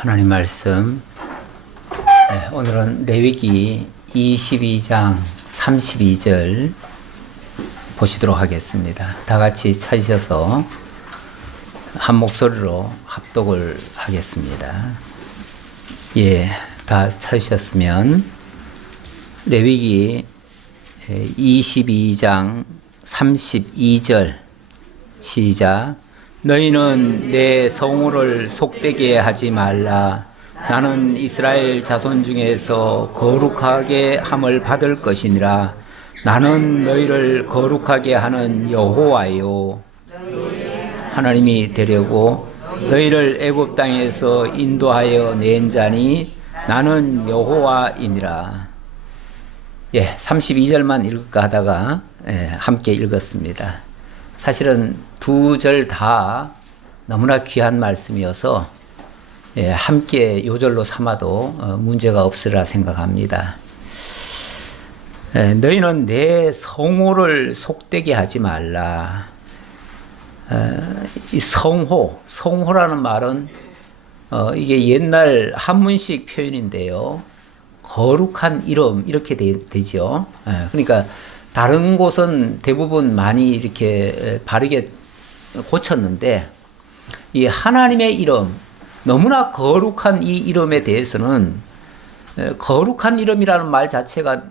하나님 말씀. 오늘은 레위기 22장 32절 보시도록 하겠습니다. 다 같이 찾으셔서 한 목소리로 합독을 하겠습니다. 다 찾으셨으면 레위기 22장 32절 시작. 너희는 내 성호를 속되게 하지 말라. 나는 이스라엘 자손 중에서 거룩하게 함을 받을 것이니라. 나는 너희를 거룩하게 하는 여호와요. 하나님이 되려고 너희를 애굽 땅에서 인도하여 낸 자니 나는 여호와이니라. 32절만 읽을까 하다가 함께 읽었습니다. 사실은 두 절 다 너무나 귀한 말씀이어서 함께 요절로 삼아도 문제가 없으리라 생각합니다. 너희는 내 성호를 속되게 하지 말라. 이 성호라는 말은 이게 옛날 한문식 표현인데요. 거룩한 이름 이렇게 되죠. 그러니까 다른 곳은 대부분 많이 이렇게 바르게 고쳤는데 이 하나님의 이름, 너무나 거룩한 이 이름에 대해서는 거룩한 이름이라는 말 자체가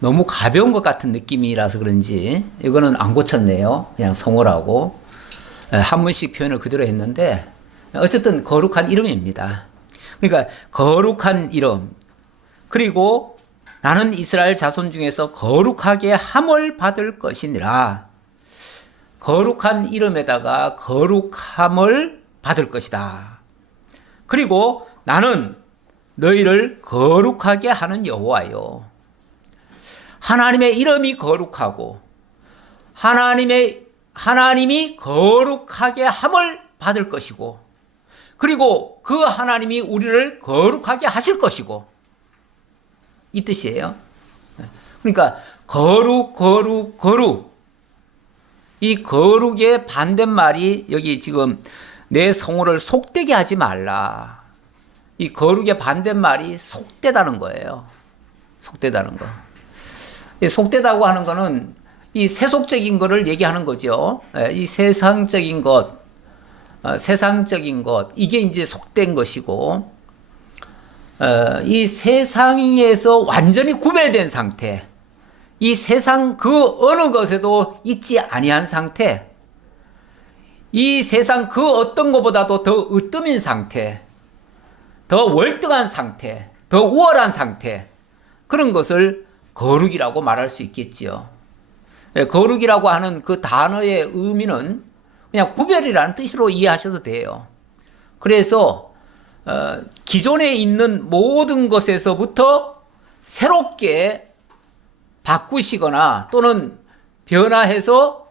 너무 가벼운 것 같은 느낌이라서 그런지 이거는 안 고쳤네요. 그냥 성호라고 한문식 표현을 그대로 했는데 어쨌든 거룩한 이름입니다. 그러니까 거룩한 이름, 그리고 나는 이스라엘 자손 중에서 거룩하게 함을 받을 것이니라. 거룩한 이름에다가 거룩함을 받을 것이다. 그리고 나는 너희를 거룩하게 하는 여호와요. 하나님의 이름이 거룩하고 하나님이 거룩하게 함을 받을 것이고, 그리고 그 하나님이 우리를 거룩하게 하실 것이고, 이 뜻이에요. 그러니까 거룩. 이 거룩의 반대말이 여기 지금 내 성호를 속되게 하지 말라. 이 거룩의 반대말이 속되다는 거예요. 속되다는 거. 이 속되다고 하는 거는 이 세속적인 거를 얘기하는 거죠. 이 세상적인 것, 이게 이제 속된 것이고, 이 세상에서 완전히 구별된 상태, 이 세상 그 어느 것에도 있지 아니한 상태, 이 세상 그 어떤 것보다도 더 으뜸인 상태, 더 월등한 상태, 더 우월한 상태, 그런 것을 거룩이라고 말할 수 있겠지요. 거룩이라고 하는 그 단어의 의미는 그냥 구별이라는 뜻으로 이해하셔도 돼요. 그래서 기존에 있는 모든 것에서부터 새롭게 바꾸시거나 또는 변화해서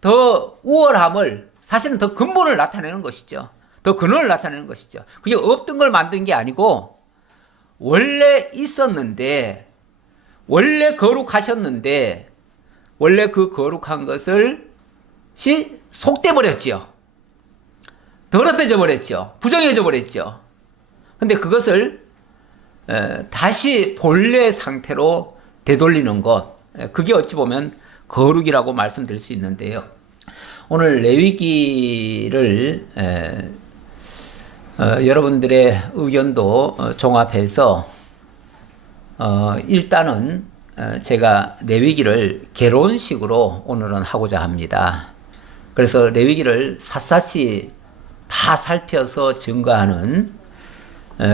더 우월함을, 사실은 더 근본을 나타내는 것이죠. 더 근원을 나타내는 것이죠. 그게 없던 걸 만든 게 아니고 원래 있었는데, 원래 거룩하셨는데 원래 그 거룩한 것을 속돼 버렸죠. 더럽혀져 버렸죠. 부정해져 버렸죠. 근데 그것을 다시 본래 상태로 되돌리는 것, 그게 어찌 보면 거룩이라고 말씀드릴 수 있는데요. 오늘 레위기를 여러분들의 의견도 종합해서 일단은 제가 레위기를 개론식으로 오늘은 하고자 합니다. 그래서 레위기를 샅샅이 다 살펴서 증거하는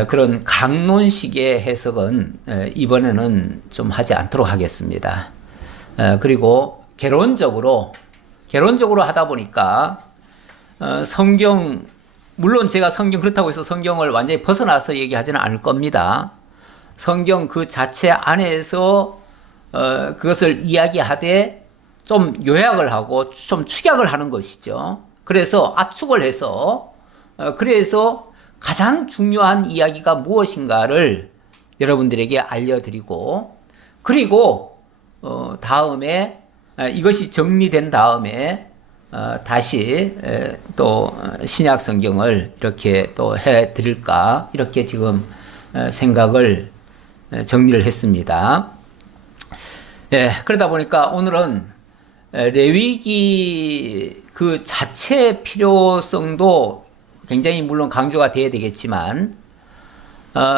그런 강론식의 해석은 이번에는 좀 하지 않도록 하겠습니다. 그리고 개론적으로 하다 보니까 성경, 물론 제가 성경 그렇다고 해서 성경을 완전히 벗어나서 얘기하지는 않을 겁니다. 성경 그 자체 안에서 그것을 이야기하되 좀 요약을 하고 좀 축약을 하는 것이죠. 그래서 압축을 해서 그래서 가장 중요한 이야기가 무엇인가를 여러분들에게 알려드리고, 그리고 다음에 이것이 정리된 다음에 다시 또 신약 성경을 이렇게 또 해 드릴까 이렇게 지금 생각을 정리를 했습니다. 예, 그러다 보니까 오늘은 레위기 그 자체의 필요성도 굉장히 물론 강조가 돼야 되겠지만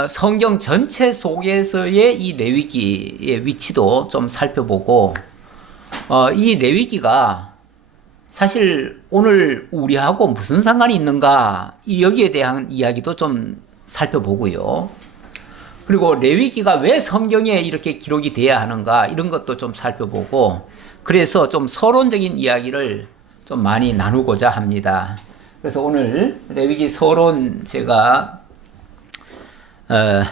성경 전체 속에서의 이 레위기의 위치도 좀 살펴보고 이 레위기가 사실 오늘 우리하고 무슨 상관이 있는가 여기에 대한 이야기도 좀 살펴보고요. 그리고 레위기가 왜 성경에 이렇게 기록이 돼야 하는가 이런 것도 좀 살펴보고 그래서 좀 서론적인 이야기를 좀 많이 나누고자 합니다. 그래서 오늘 레위기 서론 제가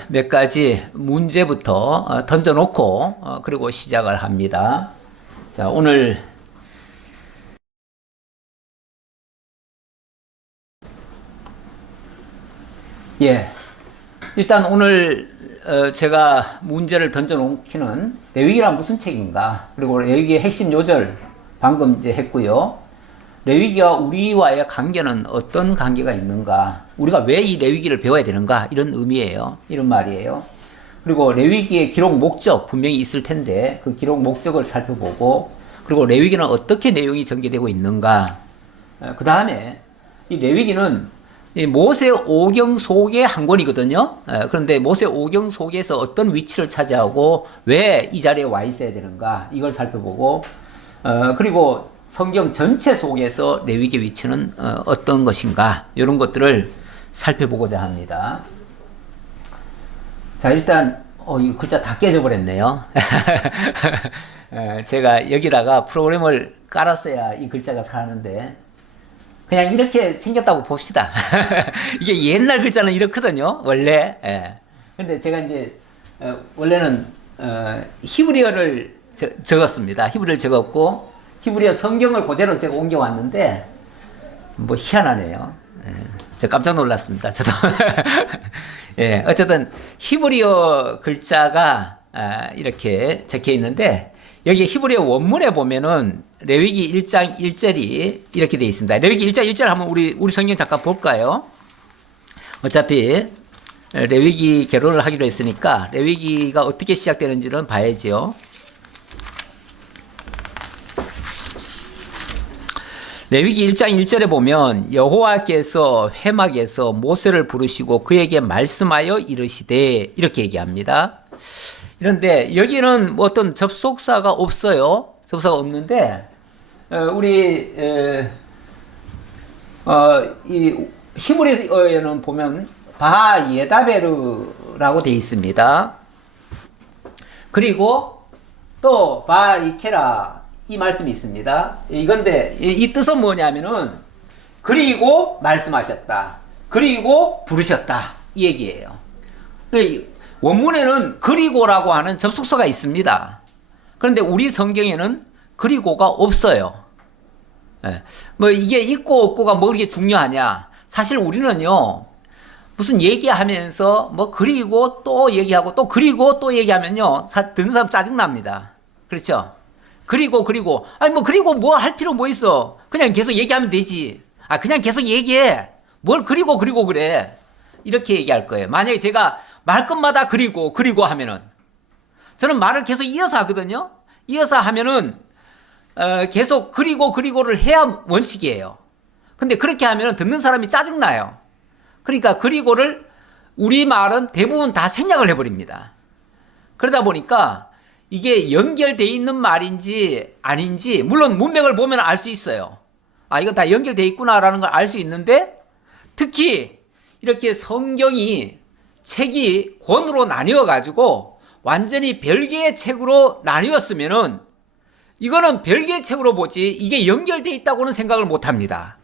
몇 가지 문제부터 던져놓고 그리고 시작을 합니다. 자, 오늘 일단 오늘 제가 문제를 던져놓기는 레위기란 무슨 책인가 그리고 레위기의 핵심 요절 방금 이제 했고요. 레위기와 우리와의 관계는 어떤 관계가 있는가 우리가 왜 이 레위기를 배워야 되는가 이런 의미예요. 이런 말이에요. 그리고 레위기의 기록 목적 분명히 있을 텐데 그 기록 목적을 살펴보고 그리고 레위기는 어떻게 내용이 전개되고 있는가 그 다음에 이 레위기는 이 모세 오경 속의 한 권이거든요. 그런데 모세 오경 속에서 어떤 위치를 차지하고 왜 이 자리에 와 있어야 되는가 이걸 살펴보고 그리고 성경 전체 속에서 레위기 위치는 어떤 것인가 이런 것들을 살펴보고자 합니다. 자, 일단 이 글자 다 깨져 버렸네요. 제가 여기다가 프로그램을 깔았어야 이 글자가 사는데 그냥 이렇게 생겼다고 봅시다. 이게 옛날 글자는 이렇거든요, 원래. 근데 제가 이제, 원래는, 히브리어를 적었습니다. 히브리어를 적었고, 히브리어 성경을 그대로 제가 옮겨왔는데, 뭐 희한하네요. 제가 깜짝 놀랐습니다. 저도. 어쨌든, 히브리어 글자가, 이렇게 적혀 있는데, 여기 히브리어 원문에 보면은 레위기 1장 1절이 이렇게 되어 있습니다. 레위기 1장 1절 한번 우리 성경 잠깐 볼까요? 어차피 레위기 개론을 하기로 했으니까 레위기가 어떻게 시작되는지는 봐야죠. 레위기 1장 1절에 보면 여호와께서 회막에서 모세를 부르시고 그에게 말씀하여 이르시되 이렇게 얘기합니다. 그런데 여기는 뭐 어떤 접속사가 없어요. 접속사가 없는데 우리 이 히브리어에는 보면 바예다베르라고 되어 있습니다. 그리고 또 바이케라 이 말씀이 있습니다. 이건데 이 뜻은 뭐냐면은 그리고 말씀하셨다. 그리고 부르셨다. 이 얘기예요. 원문에는 그리고라고 하는 접속사가 있습니다. 그런데 우리 성경에는 그리고가 없어요. 뭐 이게 있고 없고가 뭐 그렇게 중요하냐? 사실 우리는요, 무슨 얘기하면서 뭐 그리고 또 얘기하고 또 그리고 또 얘기하면요, 듣는 사람 짜증납니다. 그렇죠? 그리고 아니 뭐 그리고 뭐 할 필요 뭐 있어? 그냥 계속 얘기하면 되지. 그냥 계속 얘기해. 뭘 그리고 그래? 이렇게 얘기할 거예요. 만약에 제가 말끝마다 그리고 하면은 저는 말을 계속 이어서 하거든요. 이어서 하면은 계속 그리고를 해야 원칙이에요. 근데 그렇게 하면은 듣는 사람이 짜증나요. 그러니까 그리고를 우리말은 대부분 다 생략을 해버립니다. 그러다 보니까 이게 연결되어 있는 말인지 아닌지 물론 문맥을 보면 알 수 있어요. 이건 다 연결되어 있구나라는 걸 알 수 있는데 특히 이렇게 성경이 책이 권으로 나뉘어 가지고 완전히 별개의 책으로 나뉘었으면은 이거는 별개의 책으로 보지 이게 연결되어 있다고는 생각을 못 합니다.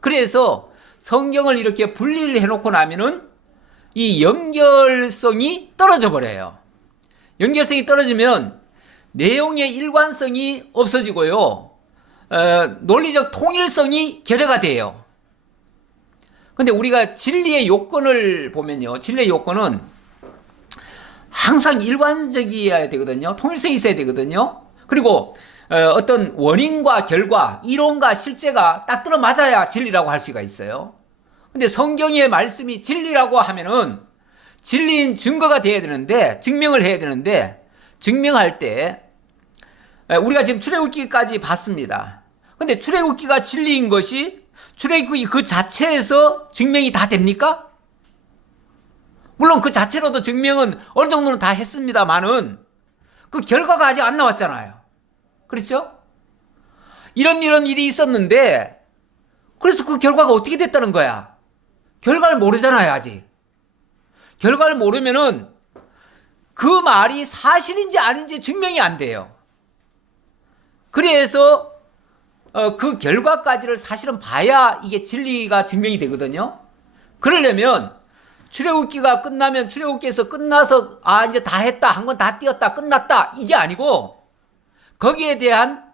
그래서 성경을 이렇게 분리를 해놓고 나면은 이 연결성이 떨어져 버려요. 연결성이 떨어지면 내용의 일관성이 없어지고요. 논리적 통일성이 결여가 돼요. 근데 우리가 진리의 요건을 보면요. 진리의 요건은 항상 일관적이어야 되거든요. 통일성이 있어야 되거든요. 그리고 어떤 원인과 결과, 이론과 실제가 딱 들어맞아야 진리라고 할 수가 있어요. 근데 성경의 말씀이 진리라고 하면은 진리인 증거가 돼야 되는데, 증명을 해야 되는데, 증명할 때 우리가 지금 출애굽기까지 봤습니다. 근데 출애굽기가 진리인 것이 출애굽기 그 자체에서 증명이 다 됩니까? 물론 그 자체로도 증명은 어느 정도는 다 했습니다만은 그 결과가 아직 안 나왔잖아요. 그렇죠? 이런 일이 있었는데 그래서 그 결과가 어떻게 됐다는 거야? 결과를 모르잖아요, 아직. 결과를 모르면은 그 말이 사실인지 아닌지 증명이 안 돼요. 그래서 그 결과까지를 사실은 봐야 이게 진리가 증명이 되거든요. 그러려면 출애굽기가 끝나면 출애굽기에서 끝나서 이제 다 했다, 한 건 다 띄었다, 끝났다 이게 아니고 거기에 대한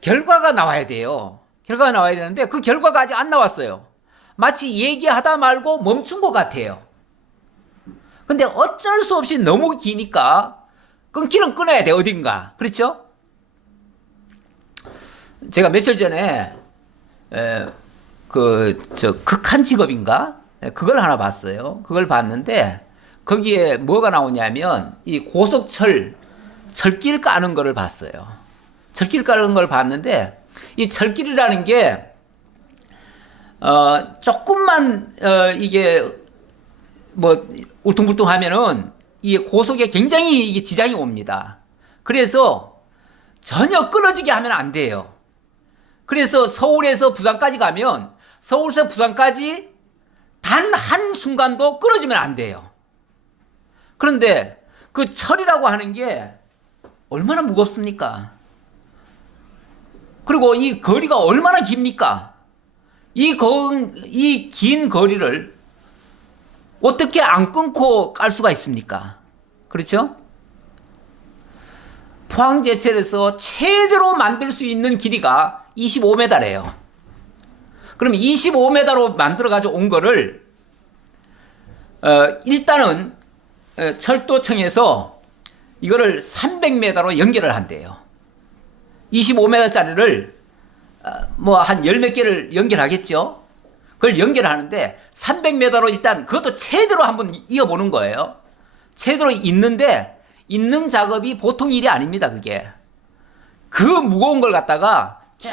결과가 나와야 돼요. 결과가 나와야 되는데 그 결과가 아직 안 나왔어요. 마치 얘기하다 말고 멈춘 것 같아요. 근데 어쩔 수 없이 너무 기니까 끊기는 끊어야 돼, 어딘가. 그렇죠? 제가 며칠 전에 극한 직업인가? 그걸 하나 봤어요. 그걸 봤는데 거기에 뭐가 나오냐면 이 고속철 철길 까는 거를 봤어요. 철길 까는 걸 봤는데 이 철길이라는 게 조금만 이게 뭐 울퉁불퉁하면은 이 고속에 굉장히 이게 지장이 옵니다. 그래서 전혀 끊어지게 하면 안 돼요. 그래서 서울에서 부산까지 가면 서울에서 부산까지 단 한 순간도 끊어지면 안 돼요. 그런데 그 철이라고 하는 게 얼마나 무겁습니까? 그리고 이 거리가 얼마나 깁니까? 이 긴 거리를 어떻게 안 끊고 깔 수가 있습니까? 그렇죠? 포항제철에서 최대로 만들 수 있는 길이가 25m래요. 그럼 25m로 만들어가지고 온 거를 일단은 철도청에서 이거를 300m로 연결을 한대요. 25m짜리를 뭐 한 열 몇 개를 연결하겠죠. 그걸 연결하는데 300m로 일단 그것도 최대로 한번 이어보는 거예요. 최대로 잇는 작업이 보통 일이 아닙니다. 그게 그 무거운 걸 갖다가 쭉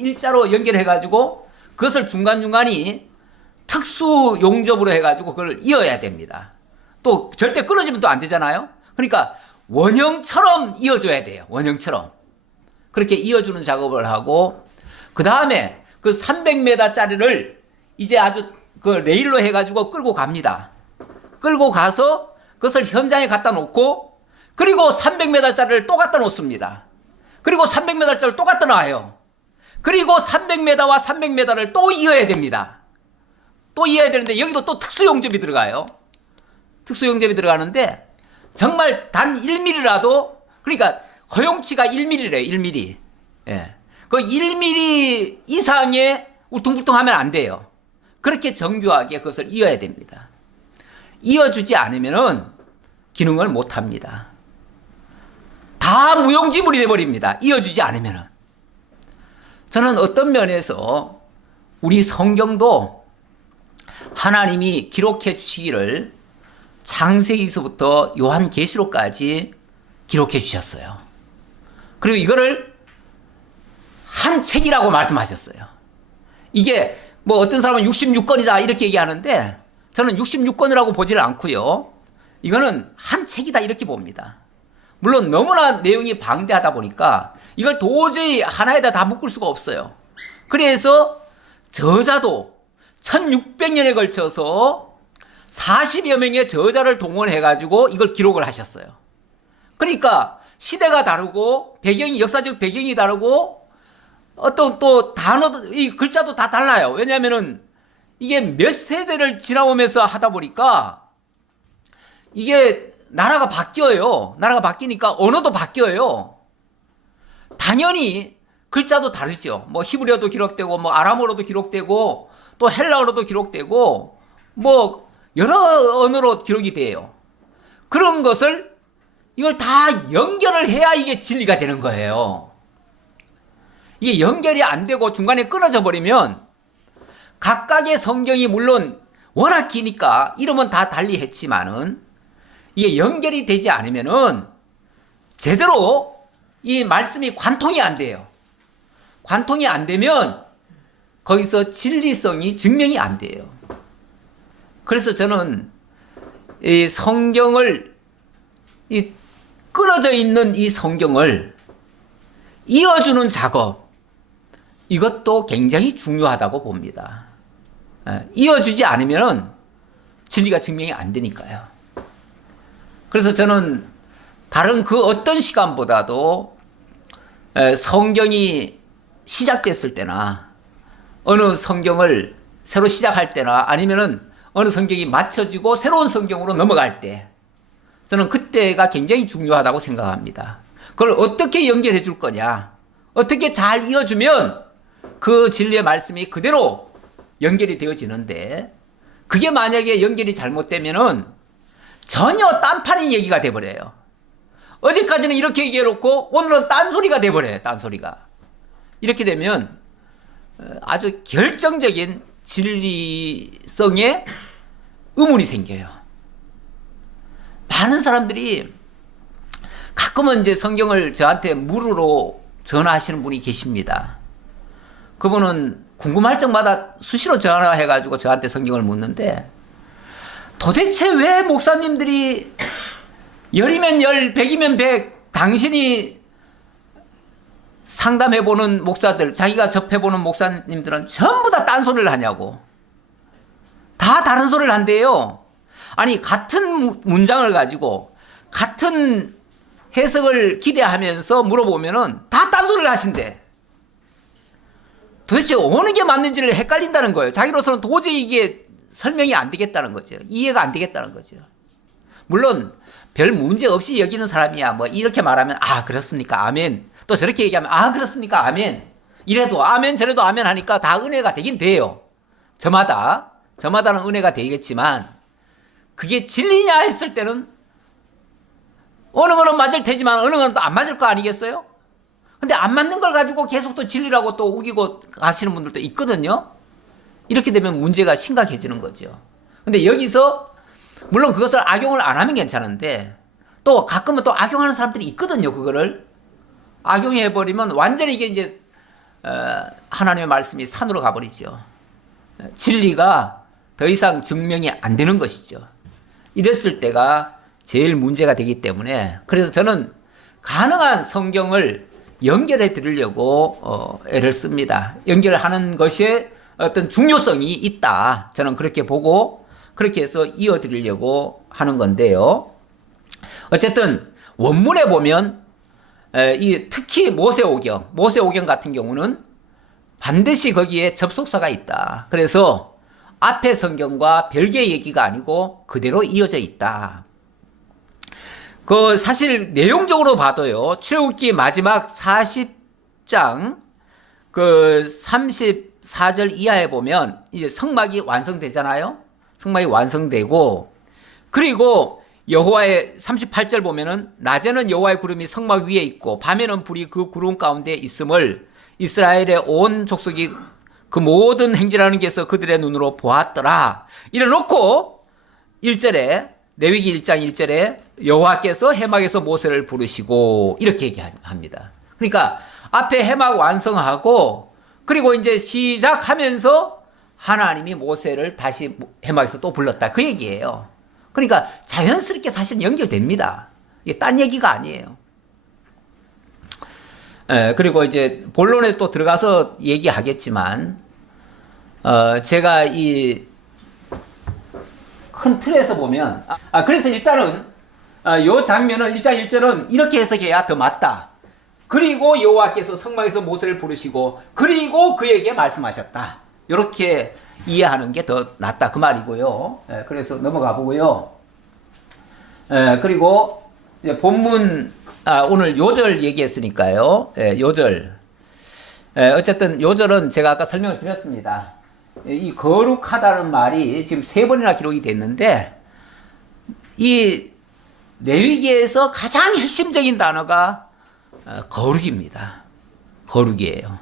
일자로 연결해가지고 그것을 중간중간이 특수 용접으로 해가지고 그걸 이어야 됩니다. 또 절대 끊어지면 또 안 되잖아요. 그러니까 원형처럼 이어줘야 돼요. 원형처럼 그렇게 이어주는 작업을 하고 그 다음에 그 300m짜리를 이제 아주 그 레일로 해가지고 끌고 갑니다. 끌고 가서 그것을 현장에 갖다 놓고 그리고 300m짜리를 또 갖다 놓습니다. 그리고 300m짜리를 또 갖다 놔요. 그리고 300m와 300m를 또 이어야 됩니다. 또 이어야 되는데 여기도 또 특수용접이 들어가요. 특수용접이 들어가는데 정말 단 1mm라도 그러니까 허용치가 1mm래요. 1mm. 예. 그 1mm 이상의 울퉁불퉁하면 안 돼요. 그렇게 정교하게 그것을 이어야 됩니다. 이어주지 않으면은 기능을 못 합니다. 다 무용지물이 돼버립니다. 이어주지 않으면은. 저는 어떤 면에서 우리 성경도 하나님이 기록해 주시기를 창세기서부터 요한계시록까지 기록해 주셨어요. 그리고 이거를 한 책이라고 말씀하셨어요. 이게 뭐 어떤 사람은 66권이다 이렇게 얘기하는데 저는 66권이라고 보지를 않고요. 이거는 한 책이다 이렇게 봅니다. 물론 너무나 내용이 방대하다 보니까 이걸 도저히 하나에다 다 묶을 수가 없어요. 그래서 저자도 1600년에 걸쳐서 40여 명의 저자를 동원해가지고 이걸 기록을 하셨어요. 그러니까 시대가 다르고 배경이 역사적 배경이 다르고 어떤 또 단어도 이 글자도 다 달라요. 왜냐하면은 이게 몇 세대를 지나오면서 하다 보니까 이게 나라가 바뀌어요. 나라가 바뀌니까 언어도 바뀌어요. 당연히 글자도 다르죠. 뭐 히브리어도 기록되고 뭐 아람어로도 기록되고 또 헬라어로도 기록되고 뭐 여러 언어로 기록이 돼요. 그런 것을 이걸 다 연결을 해야 이게 진리가 되는 거예요. 이게 연결이 안 되고 중간에 끊어져 버리면 각각의 성경이 물론 워낙 기니까 이름은 다 달리 했지만은 이게 연결이 되지 않으면은 제대로 이 말씀이 관통이 안 돼요. 관통이 안 되면 거기서 진리성이 증명이 안 돼요. 그래서 저는 이 성경을, 이 끊어져 있는 이 성경을 이어주는 작업, 이것도 굉장히 중요하다고 봅니다. 이어주지 않으면 진리가 증명이 안 되니까요. 그래서 저는 다른 그 어떤 시간보다도 성경이 시작됐을 때나 어느 성경을 새로 시작할 때나 아니면은 어느 성경이 맞춰지고 새로운 성경으로 넘어갈 때 저는 그때가 굉장히 중요하다고 생각합니다. 그걸 어떻게 연결해 줄 거냐, 어떻게 잘 이어주면 그 진리의 말씀이 그대로 연결이 되어지는데 그게 만약에 연결이 잘못되면은 전혀 딴판인 얘기가 돼버려요. 어제까지는 이렇게 얘기해놓고 오늘은 딴소리가 돼버려요. 딴소리가. 이렇게 되면 아주 결정적인 진리성에 의문이 생겨요. 많은 사람들이 가끔은 이제 성경을 저한테 물으러 전화하시는 분이 계십니다. 그분은 궁금할 적마다 수시로 전화해가지고 저한테 성경을 묻는데 도대체 왜 목사님들이 열이면 열, 백이면 백, 당신이 상담해보는 목사들, 자기가 접해보는 목사님들은 전부 다 딴소리를 하냐고. 다 다른 소리를 한대요. 아니, 같은 문장을 가지고 같은 해석을 기대하면서 물어보면은 다 딴소리를 하신대. 도대체 어느 게 맞는지를 헷갈린다는 거예요. 자기로서는 도저히 이게 설명이 안 되겠다는 거죠. 이해가 안 되겠다는 거죠. 물론 별 문제 없이 여기는 사람이야. 뭐 이렇게 말하면 아 그렇습니까? 아멘. 또 저렇게 얘기하면 아 그렇습니까? 아멘. 이래도 아멘 저래도 아멘 하니까 다 은혜가 되긴 돼요. 저마다는 은혜가 되겠지만 그게 진리냐 했을 때는 어느 거는 맞을 테지만 어느 거는 또 안 맞을 거 아니겠어요? 근데 안 맞는 걸 가지고 계속 또 진리라고 또 우기고 가시는 분들도 있거든요. 이렇게 되면 문제가 심각해지는 거죠. 근데 여기서 물론 그것을 악용을 안 하면 괜찮은데 또 가끔은 또 악용하는 사람들이 있거든요. 그거를 악용해버리면 완전히 이게 이제 하나님의 말씀이 산으로 가버리죠. 진리가 더 이상 증명이 안 되는 것이죠. 이랬을 때가 제일 문제가 되기 때문에 그래서 저는 가능한 성경을 연결해 드리려고 애를 씁니다. 연결하는 것에 어떤 중요성이 있다. 저는 그렇게 보고 그렇게 해서 이어 드리려고 하는 건데요. 어쨌든 원문에 보면 특히 모세오경 같은 경우는 반드시 거기에 접속사가 있다. 그래서 앞의 성경과 별개의 얘기가 아니고 그대로 이어져 있다. 그 사실 내용적으로 봐도요. 출애굽기 마지막 40장 그 34절 이하에 보면 이제 성막이 완성되잖아요. 성막이 완성되고 그리고 여호와의 38절 보면은 낮에는 여호와의 구름이 성막 위에 있고 밤에는 불이 그 구름 가운데 있음을 이스라엘의 온 족속이 그 모든 행진하는 게서 그들의 눈으로 보았더라. 이래놓고 1절에 레위기 1장 1절에 여호와께서 해막에서 모세를 부르시고 이렇게 얘기합니다. 그러니까 앞에 해막 완성하고 그리고 이제 시작하면서 하나님이 모세를 다시 해막에서 또 불렀다. 그 얘기예요. 그러니까 자연스럽게 사실 연결됩니다. 이게 딴 얘기가 아니에요. 그리고 이제 본론에 또 들어가서 얘기하겠지만 제가 이 큰 틀에서 보면 그래서 일단은 요 장면은 1장 1절은 이렇게 해석해야 더 맞다. 그리고 여호와께서 성막에서 모세를 부르시고 그리고 그에게 말씀하셨다. 이렇게 이해하는 게 더 낫다 그 말이고요. 그래서 넘어가 보고요. 그리고 이제 본문 오늘 요절 얘기했으니까요. 요절. 어쨌든 요절은 제가 아까 설명을 드렸습니다. 이 거룩하다는 말이 지금 3번이나 기록이 됐는데 이 레위기에서 가장 핵심적인 단어가 거룩입니다. 거룩이에요.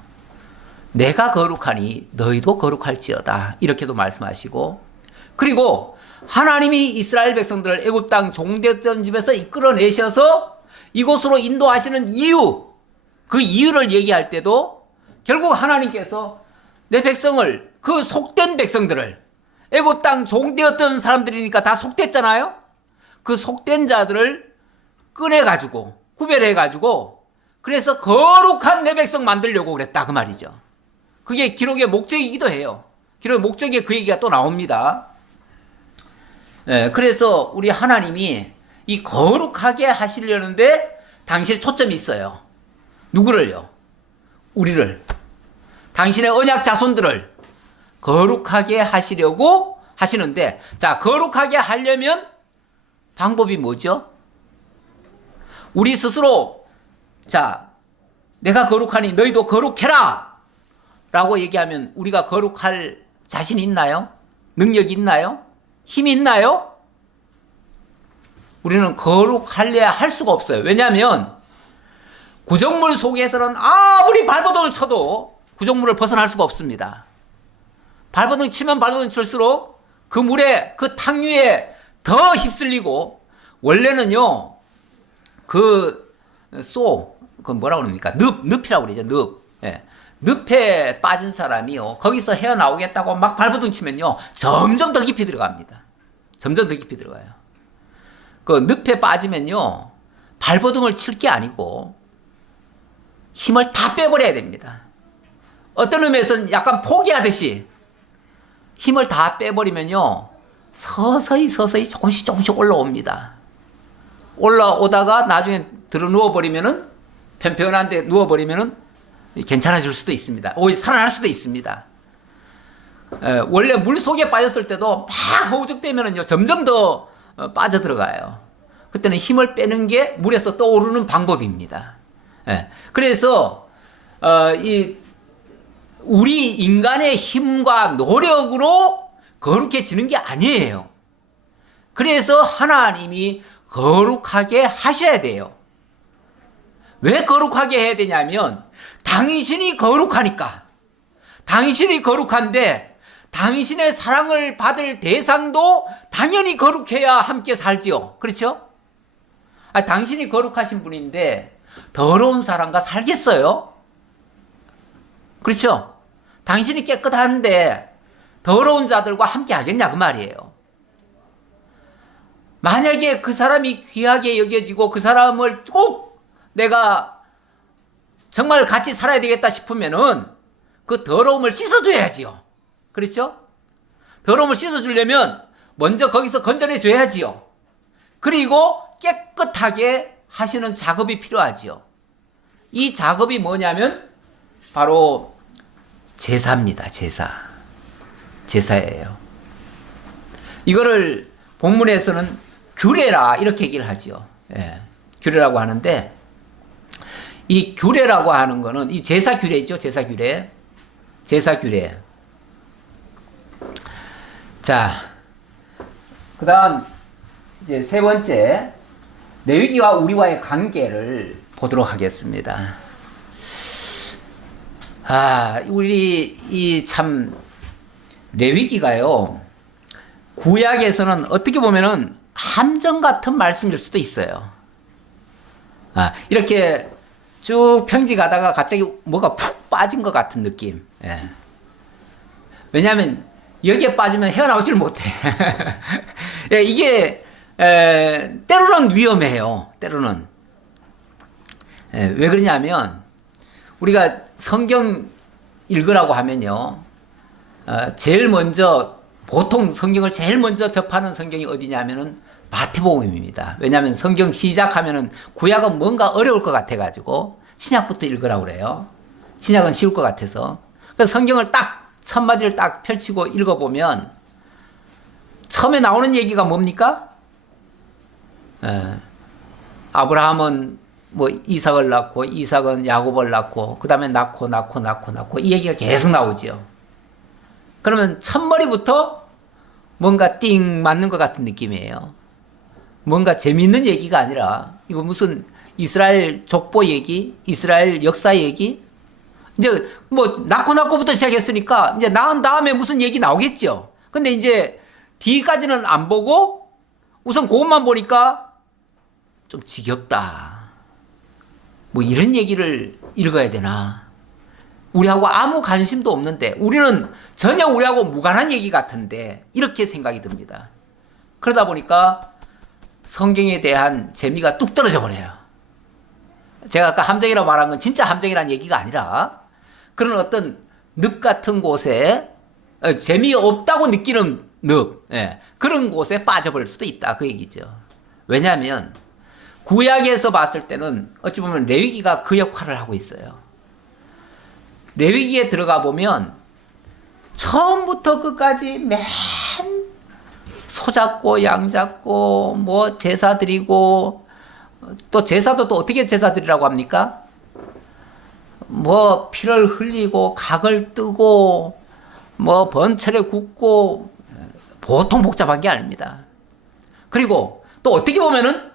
내가 거룩하니 너희도 거룩할지어다. 이렇게도 말씀하시고, 그리고 하나님이 이스라엘 백성들을 애굽 땅 종되었던 집에서 이끌어내셔서 이곳으로 인도하시는 이유, 그 이유를 얘기할 때도 결국 하나님께서 내 백성을, 그 속된 백성들을, 애굽 땅 종되었던 사람들이니까 다 속됐잖아요. 그 속된 자들을 꺼내가지고 구별해가지고 그래서 거룩한 내 백성 만들려고 그랬다, 그 말이죠. 그게 기록의 목적이기도 해요. 기록의 목적에 그 얘기가 또 나옵니다. 그래서 우리 하나님이 이 거룩하게 하시려는데 당신의 초점이 있어요. 누구를요? 우리를. 당신의 언약 자손들을 거룩하게 하시려고 하시는데, 자, 거룩하게 하려면 방법이 뭐죠? 우리 스스로, 자, 내가 거룩하니 너희도 거룩해라 라고 얘기하면 우리가 거룩할 자신이 있나요? 능력이 있나요? 힘이 있나요? 우리는 거룩할래야 할 수가 없어요. 왜냐하면 구정물 속에서는 아무리 발버둥을 쳐도 구정물을 벗어날 수가 없습니다. 발버둥 치면 발버둥 칠수록 그 물에, 그 탕류에 더 휩쓸리고, 원래는요, 그 뭐라고 그럽니까? 늪이라고 그러죠, 늪. 예. 늪에 빠진 사람이요, 거기서 헤어나오겠다고 막 발버둥 치면요, 점점 더 깊이 들어갑니다. 점점 더 깊이 들어가요. 그 늪에 빠지면요, 발버둥을 칠 게 아니고 힘을 다 빼버려야 됩니다. 어떤 의미에서는 약간 포기하듯이 힘을 다 빼버리면요, 서서히 조금씩 올라옵니다. 올라오다가 나중에 들어 누워버리면은, 편편한 데 누워버리면은 괜찮아질 수도 있습니다. 오히려 살아날 수도 있습니다. 원래 물 속에 빠졌을 때도 막 허우적대면은요, 점점 더 빠져들어가요. 그때는 힘을 빼는 게 물에서 떠오르는 방법입니다. 그래서 우리 인간의 힘과 노력으로 거룩해지는 게 아니에요. 그래서 하나님이 거룩하게 하셔야 돼요. 왜 거룩하게 해야 되냐면 당신이 거룩하니까. 당신이 거룩한데 당신의 사랑을 받을 대상도 당연히 거룩해야 함께 살지요. 그렇죠? 당신이 거룩하신 분인데 더러운 사람과 살겠어요? 그렇죠? 당신이 깨끗한데 더러운 자들과 함께 하겠냐, 그 말이에요. 만약에 그 사람이 귀하게 여겨지고 그 사람을 꼭 내가 정말 같이 살아야 되겠다 싶으면은 그 더러움을 씻어줘야지요. 그렇죠? 더러움을 씻어주려면 먼저 거기서 건져내줘야지요. 그리고 깨끗하게 하시는 작업이 필요하지요. 이 작업이 뭐냐면 바로 제사입니다. 제사예요. 이거를 본문에서는 규례라 이렇게 얘기를 하죠. 규례라고 하는데, 이 규례라고 하는 거는 이 제사 규례죠. 제사 규례. 자, 그 다음 이제 세 번째, 레위기와 우리와의 관계를 보도록 하겠습니다. 우리 참 레위기가요, 구약에서는 어떻게 보면은 함정 같은 말씀일 수도 있어요. 이렇게 쭉 평지 가다가 갑자기 뭐가 푹 빠진 것 같은 느낌. 왜냐하면 여기에 빠지면 헤어나오질 못해. 이게 때로는 위험해요. 때로는. 왜 그러냐면 우리가 성경 읽으라고 하면요, 제일 먼저, 보통 성경을 제일 먼저 접하는 성경이 어디냐면은 마태복음입니다. 왜냐하면 성경 시작하면은 구약은 뭔가 어려울 것 같아가지고 신약부터 읽으라고 그래요. 신약은 쉬울 것 같아서. 그래서 성경을 딱 첫마디를 딱 펼치고 읽어보면 처음에 나오는 얘기가 뭡니까? 아브라함은 뭐 이삭을 낳고, 이삭은 야곱을 낳고, 그 다음에 낳고 이 얘기가 계속 나오죠. 그러면 첫머리부터 뭔가 띵 맞는 것 같은 느낌이에요. 뭔가 재미있는 얘기가 아니라 이거 무슨 이스라엘 족보 얘기, 이스라엘 역사 얘기. 이제 뭐 낳고부터 시작했으니까 이제 낳은 다음에 무슨 얘기 나오겠죠. 근데 이제 뒤까지는 안 보고 우선 그것만 보니까 좀 지겹다. 뭐 이런 얘기를 읽어야 되나? 우리하고 아무 관심도 없는데, 우리는 전혀 우리하고 무관한 얘기 같은데 이렇게 생각이 듭니다. 그러다 보니까 성경에 대한 재미가 뚝 떨어져 버려요. 제가 아까 함정이라고 말한 건 진짜 함정이라는 얘기가 아니라 그런 어떤 늪 같은 곳에 재미없다고 느끼는 늪, 그런 곳에 빠져버릴 수도 있다, 그 얘기죠. 왜냐하면 구약에서 봤을 때는 어찌 보면 레위기가 그 역할을 하고 있어요. 레위기에 들어가 보면 처음부터 끝까지 맨 소 잡고 양 잡고 뭐 제사 드리고, 또 제사도 또 어떻게 제사 드리라고 합니까? 뭐 피를 흘리고 각을 뜨고 뭐 번철에 굽고, 보통 복잡한 게 아닙니다. 그리고 또 어떻게 보면은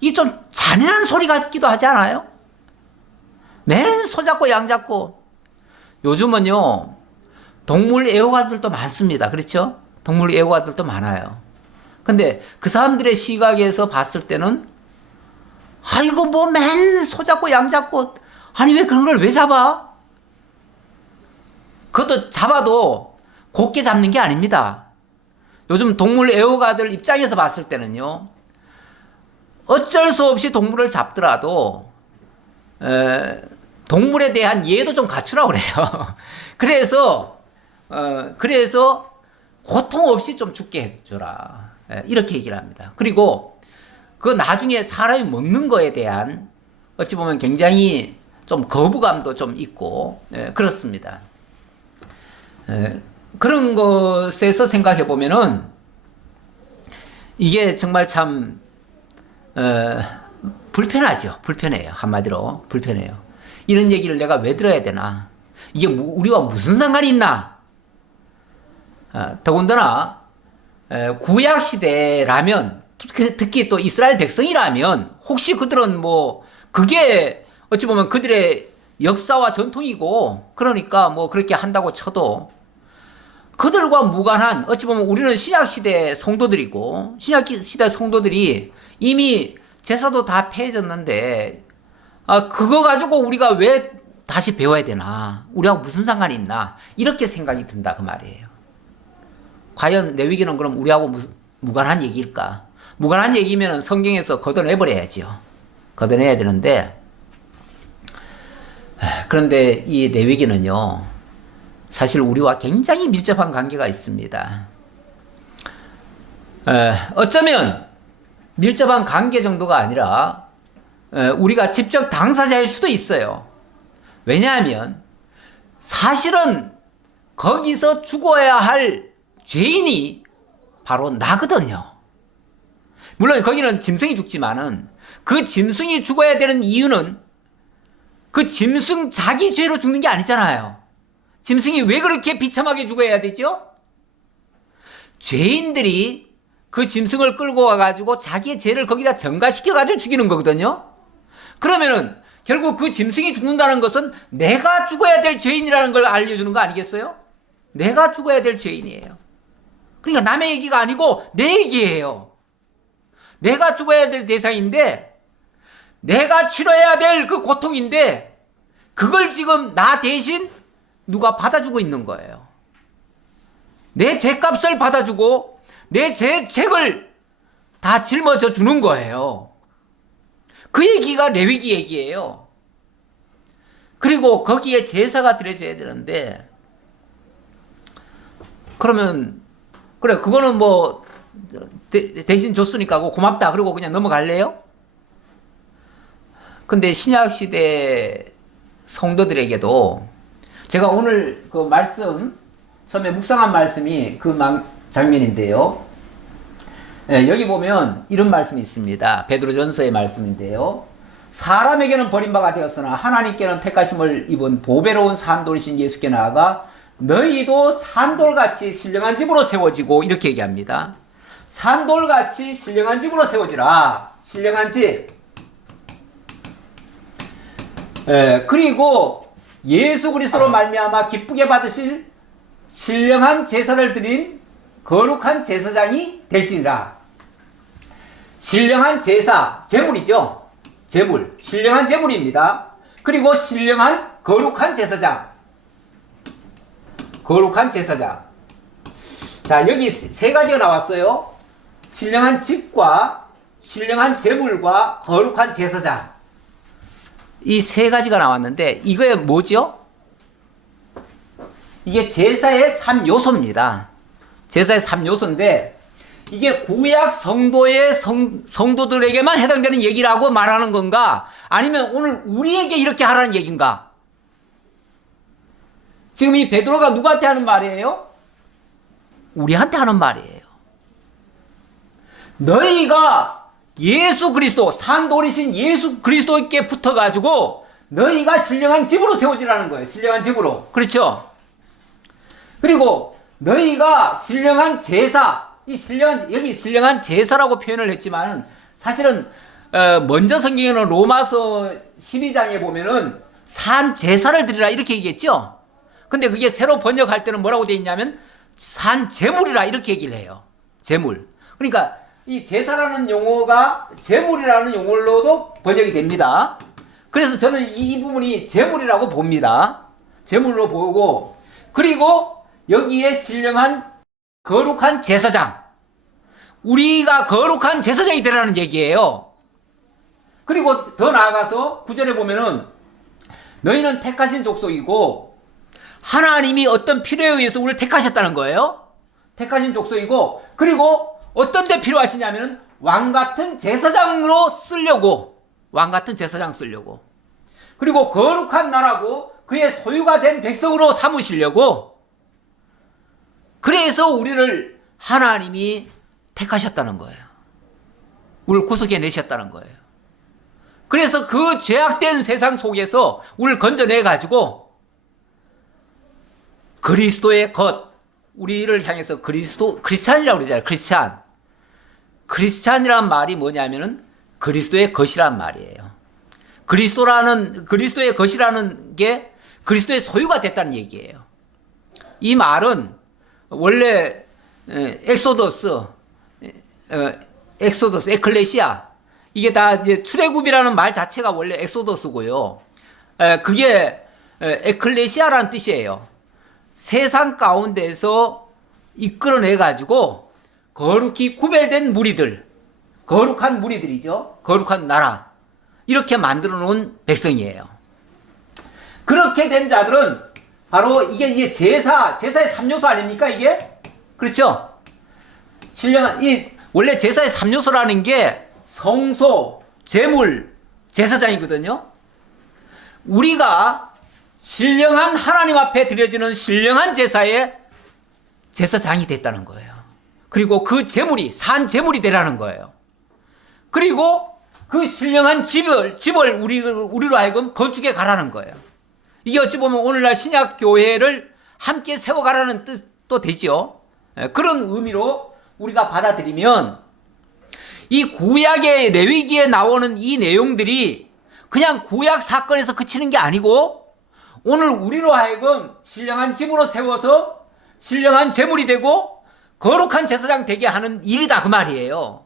이 좀 잔인한 소리 같기도 하지 않아요? 맨 소 잡고 양 잡고. 요즘은요 동물 애호가들도 많습니다. 그렇죠? 동물 애호가들도 많아요. 근데 그 사람들의 시각에서 봤을 때는 이거 뭐 맨 소 잡고 양 잡고, 아니 왜 그런 걸 왜 잡아? 그것도 잡아도 곱게 잡는 게 아닙니다. 요즘 동물 애호가들 입장에서 봤을 때는요, 어쩔 수 없이 동물을 잡더라도 동물에 대한 이해도 좀 갖추라고 그래요. 그래서 고통 없이 좀 죽게 해줘라, 이렇게 얘기를 합니다. 그리고 그 나중에 사람이 먹는 거에 대한 어찌 보면 굉장히 좀 거부감도 좀 있고, 그렇습니다. 그런 것에서 생각해 보면은 이게 정말 참 불편하죠. 불편해요. 한마디로 불편해요. 이런 얘기를 내가 왜 들어야 되나? 이게 우리와 무슨 상관이 있나? 더군다나 구약 시대라면, 특히 또 이스라엘 백성이라면, 혹시 그들은 뭐 그게 어찌 보면 그들의 역사와 전통이고, 그러니까 뭐 그렇게 한다고 쳐도 그들과 무관한, 어찌 보면 우리는 신약시대 성도들이고, 신약시대 성도들이 이미 제사도 다 폐해졌는데 그거 가지고 우리가 왜 다시 배워야 되나? 우리하고 무슨 상관이 있나? 이렇게 생각이 든다, 그 말이에요. 과연 레위기는 그럼 우리하고 무관한 얘기일까? 무관한 얘기면 성경에서 걷어내버려야죠. 걷어내야 되는데, 그런데 이 레위기는요, 사실 우리와 굉장히 밀접한 관계가 있습니다. 어쩌면 밀접한 관계 정도가 아니라 우리가 직접 당사자일 수도 있어요. 왜냐하면 사실은 거기서 죽어야 할 죄인이 바로 나거든요. 물론 거기는 짐승이 죽지만은 그 짐승이 죽어야 되는 이유는 그 짐승 자기 죄로 죽는 게 아니잖아요. 짐승이 왜 그렇게 비참하게 죽어야 되죠? 죄인들이 그 짐승을 끌고 와가지고 자기의 죄를 거기다 전가시켜가지고 죽이는 거거든요. 그러면은 결국 그 짐승이 죽는다는 것은 내가 죽어야 될 죄인이라는 걸 알려주는 거 아니겠어요? 내가 죽어야 될 죄인이에요. 그러니까 남의 얘기가 아니고 내 얘기예요. 내가 죽어야 될 대상인데, 내가 치러야 될 그 고통인데, 그걸 지금 나 대신 누가 받아주고 있는 거예요. 내 죄값을 받아주고 내 죄책을 다 짊어져 주는 거예요. 그 얘기가 레위기 얘기예요. 그리고 거기에 제사가 드려져야 되는데, 그러면 그래, 그거는 뭐 대신 줬으니까 고맙다 그리고 그냥 넘어갈래요? 근데 신약시대 성도들에게도, 제가 오늘 그 말씀, 처음에 묵상한 말씀이 그 장면인데요. 여기 보면 이런 말씀이 있습니다. 베드로전서의 말씀인데요. 사람에게는 버림바가 되었으나 하나님께는 택하심을 입은 보배로운 산돌이신 예수께 나아가 너희도 산돌같이 신령한 집으로 세워지고, 이렇게 얘기합니다. 산돌같이 신령한 집으로 세워지라. 신령한 집. 그리고 예수 그리스도로 말미암아 기쁘게 받으실 신령한 제사를 드린 거룩한 제사장이 될지니라. 신령한 제사, 제물이죠. 제물, 신령한 제물입니다. 그리고 신령한 거룩한 제사장. 거룩한 제사장. 자, 여기 세 가지가 나왔어요. 신령한 집과 신령한 제물과 거룩한 제사장. 이 세 가지가 나왔는데 이게 뭐죠? 이게 제사의 3요소입니다. 제사의 3요소인데 이게 구약 성도의 성도들에게만 해당되는 얘기라고 말하는 건가? 아니면 오늘 우리에게 이렇게 하라는 얘기인가? 지금 이 베드로가 누구한테 하는 말이에요? 우리한테 하는 말이에요. 너희가 예수 그리스도, 산돌이신 예수 그리스도께 붙어가지고 너희가 신령한 집으로 세워지라는 거예요. 신령한 집으로. 그렇죠? 그리고 너희가 신령한 제사, 여기 신령한 제사라고 표현을 했지만 사실은 먼저 성경에는 로마서 12장에 보면은 산 제사를 드리라 이렇게 얘기했죠. 근데 그게 새로 번역할 때는 뭐라고 되어 있냐면 산 제물이라 이렇게 얘기를 해요. 제물. 그러니까 이 제사라는 용어가 제물이라는 용어로도 번역이 됩니다. 그래서 저는 이 부분이 제물이라고 봅니다. 제물로 보고, 그리고 여기에 신령한 거룩한 제사장. 우리가 거룩한 제사장이 되라는 얘기예요. 그리고 더 나아가서 9절에 보면은 너희는 택하신 족속이고 하나님이 어떤 필요에 의해서 우리를 택하셨다는 거예요. 택하신 족속이고, 그리고 어떤 데 필요하시냐면은 왕같은 제사장으로 쓰려고, 왕같은 제사장 쓰려고, 그리고 거룩한 나라고 그의 소유가 된 백성으로 삼으시려고, 그래서 우리를 하나님이 택하셨다는 거예요. 우리를 구속해 내셨다는 거예요. 그래서 그 죄악된 세상 속에서 우리를 건져내 가지고 그리스도의 것, 우리를 향해서 크리스찬이라고 그러잖아요. 크리스찬이란 말이 뭐냐면은 그리스도의 것이란 말이에요. 그리스도의 것이라는 게 그리스도의 소유가 됐다는 얘기예요. 이 말은 원래 에클레시아, 이게 다 이제 출애굽이라는 말 자체가 원래 엑소더스고요. 그게 에클레시아라는 뜻이에요. 세상 가운데서 이끌어내 가지고 거룩히 구별된 무리들, 거룩한 무리들이죠. 거룩한 나라, 이렇게 만들어 놓은 백성이에요. 그렇게 된 자들은 바로 이게 제사의 3요소 아닙니까 이게? 그렇죠? 신령한, 원래 제사의 3요소라는 게 성소, 제물, 제사장이거든요. 우리가 신령한 하나님 앞에 드려지는 신령한 제사의 제사장이 됐다는 거예요. 그리고 그 제물이 산 제물이 되라는 거예요. 그리고 그 신령한 집을 우리로 하여금 건축해 가라는 거예요. 이게 어찌 보면 오늘날 신약 교회를 함께 세워가라는 뜻도 되죠. 그런 의미로 우리가 받아들이면 이 구약의 레위기에 나오는 이 내용들이 그냥 구약 사건에서 그치는 게 아니고 오늘 우리로 하여금 신령한 집으로 세워서 신령한 제물이 되고 거룩한 제사장 되게 하는 일이다 그 말이에요.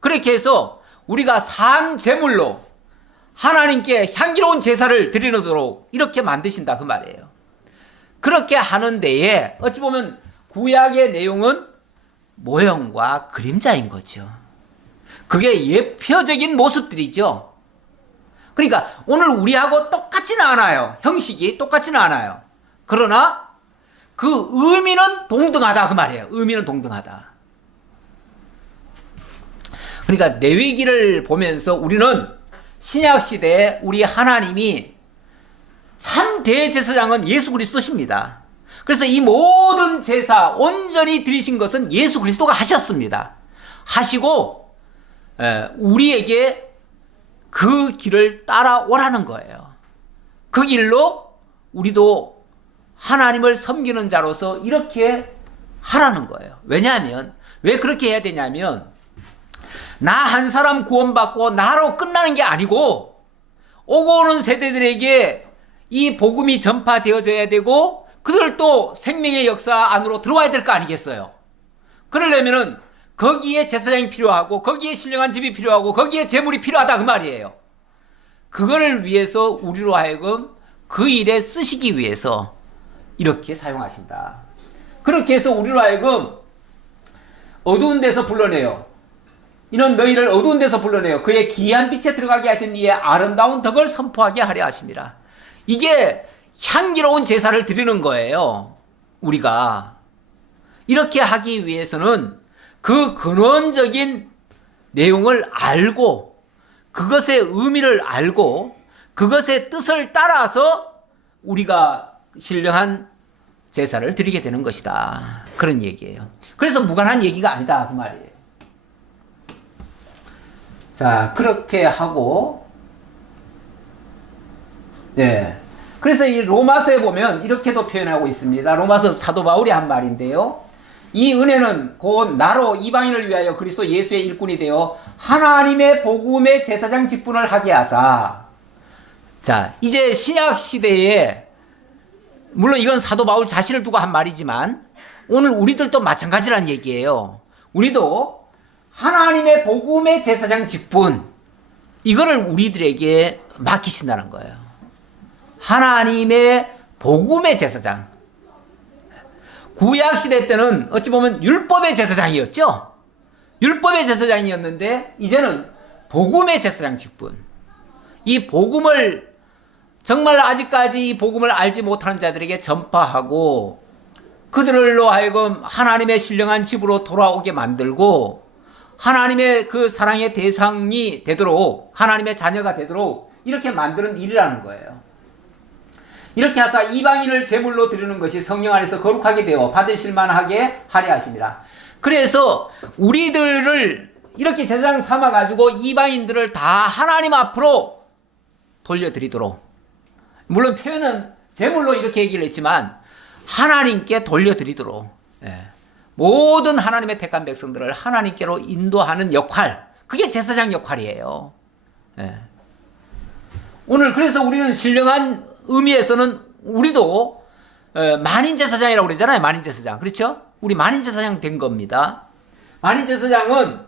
그렇게 해서 우리가 산 제물로 하나님께 향기로운 제사를 드리도록 이렇게 만드신다 그 말이에요. 그렇게 하는 데에 어찌 보면 구약의 내용은 모형과 그림자인 거죠. 그게 예표적인 모습들이죠. 그러니까 오늘 우리하고 똑같지는 않아요. 형식이 똑같지는 않아요. 그러나 그 의미는 동등하다 그 말이에요. 의미는 동등하다. 그러니까 레위기를 보면서 우리는 신약시대에 우리 하나님이 참 대제사장은 예수 그리스도십니다. 그래서 이 모든 제사 온전히 드리신 것은 예수 그리스도가 하셨습니다. 하시고 우리에게 그 길을 따라오라는 거예요. 그 길로 우리도 하나님을 섬기는 자로서 이렇게 하라는 거예요. 왜냐하면 왜 그렇게 해야 되냐면 나 한 사람 구원받고 나로 끝나는 게 아니고 오고 오는 세대들에게 이 복음이 전파되어져야 되고 그들도 생명의 역사 안으로 들어와야 될 거 아니겠어요. 그러려면은 거기에 제사장이 필요하고 거기에 신령한 집이 필요하고 거기에 재물이 필요하다 그 말이에요. 그거를 위해서 우리로 하여금 그 일에 쓰시기 위해서 이렇게 사용하신다. 그렇게 해서 우리로 하여금 어두운 데서 불러내요. 이는 너희를 어두운 데서 불러내요. 그의 기이한 빛에 들어가게 하신 이의 아름다운 덕을 선포하게 하려 하심이라. 이게 향기로운 제사를 드리는 거예요. 우리가 이렇게 하기 위해서는 그 근원적인 내용을 알고 그것의 의미를 알고 그것의 뜻을 따라서 우리가 신령한 제사를 드리게 되는 것이다. 그런 얘기예요. 그래서 무관한 얘기가 아니다 그 말이에요. 자, 그렇게 하고 네. 그래서 이 로마서에 보면 이렇게도 표현하고 있습니다. 로마서 사도 바울이 한 말인데요. 이 은혜는 곧 나로 이방인을 위하여 그리스도 예수의 일꾼이 되어 하나님의 복음의 제사장 직분을 하게 하사. 자, 이제 신약 시대에 물론 이건 사도 바울 자신을 두고 한 말이지만 오늘 우리들도 마찬가지란 얘기예요. 우리도 하나님의 복음의 제사장 직분 이거를 우리들에게 맡기신다는 거예요. 하나님의 복음의 제사장. 구약시대 때는 어찌 보면 율법의 제사장이었죠. 율법의 제사장이었는데 이제는 복음의 제사장 직분. 이 복음을 정말 아직까지 이 복음을 알지 못하는 자들에게 전파하고 그들로 하여금 하나님의 신령한 집으로 돌아오게 만들고 하나님의 그 사랑의 대상이 되도록 하나님의 자녀가 되도록 이렇게 만드는 일이라는 거예요. 이렇게 하사 이방인을 제물로 드리는 것이 성령 안에서 거룩하게 되어 받으실 만하게 하려 하심이라. 그래서 우리들을 이렇게 제사장 삼아가지고 이방인들을 다 하나님 앞으로 돌려드리도록, 물론 표현은 제물로 이렇게 얘기를 했지만 하나님께 돌려드리도록, 모든 하나님의 택한 백성들을 하나님께로 인도하는 역할, 그게 제사장 역할이에요. 오늘 그래서 우리는 신령한 의미에서는 우리도 만인제사장이라고 그러잖아요. 만인제사장. 그렇죠? 우리 만인제사장 된 겁니다. 만인제사장은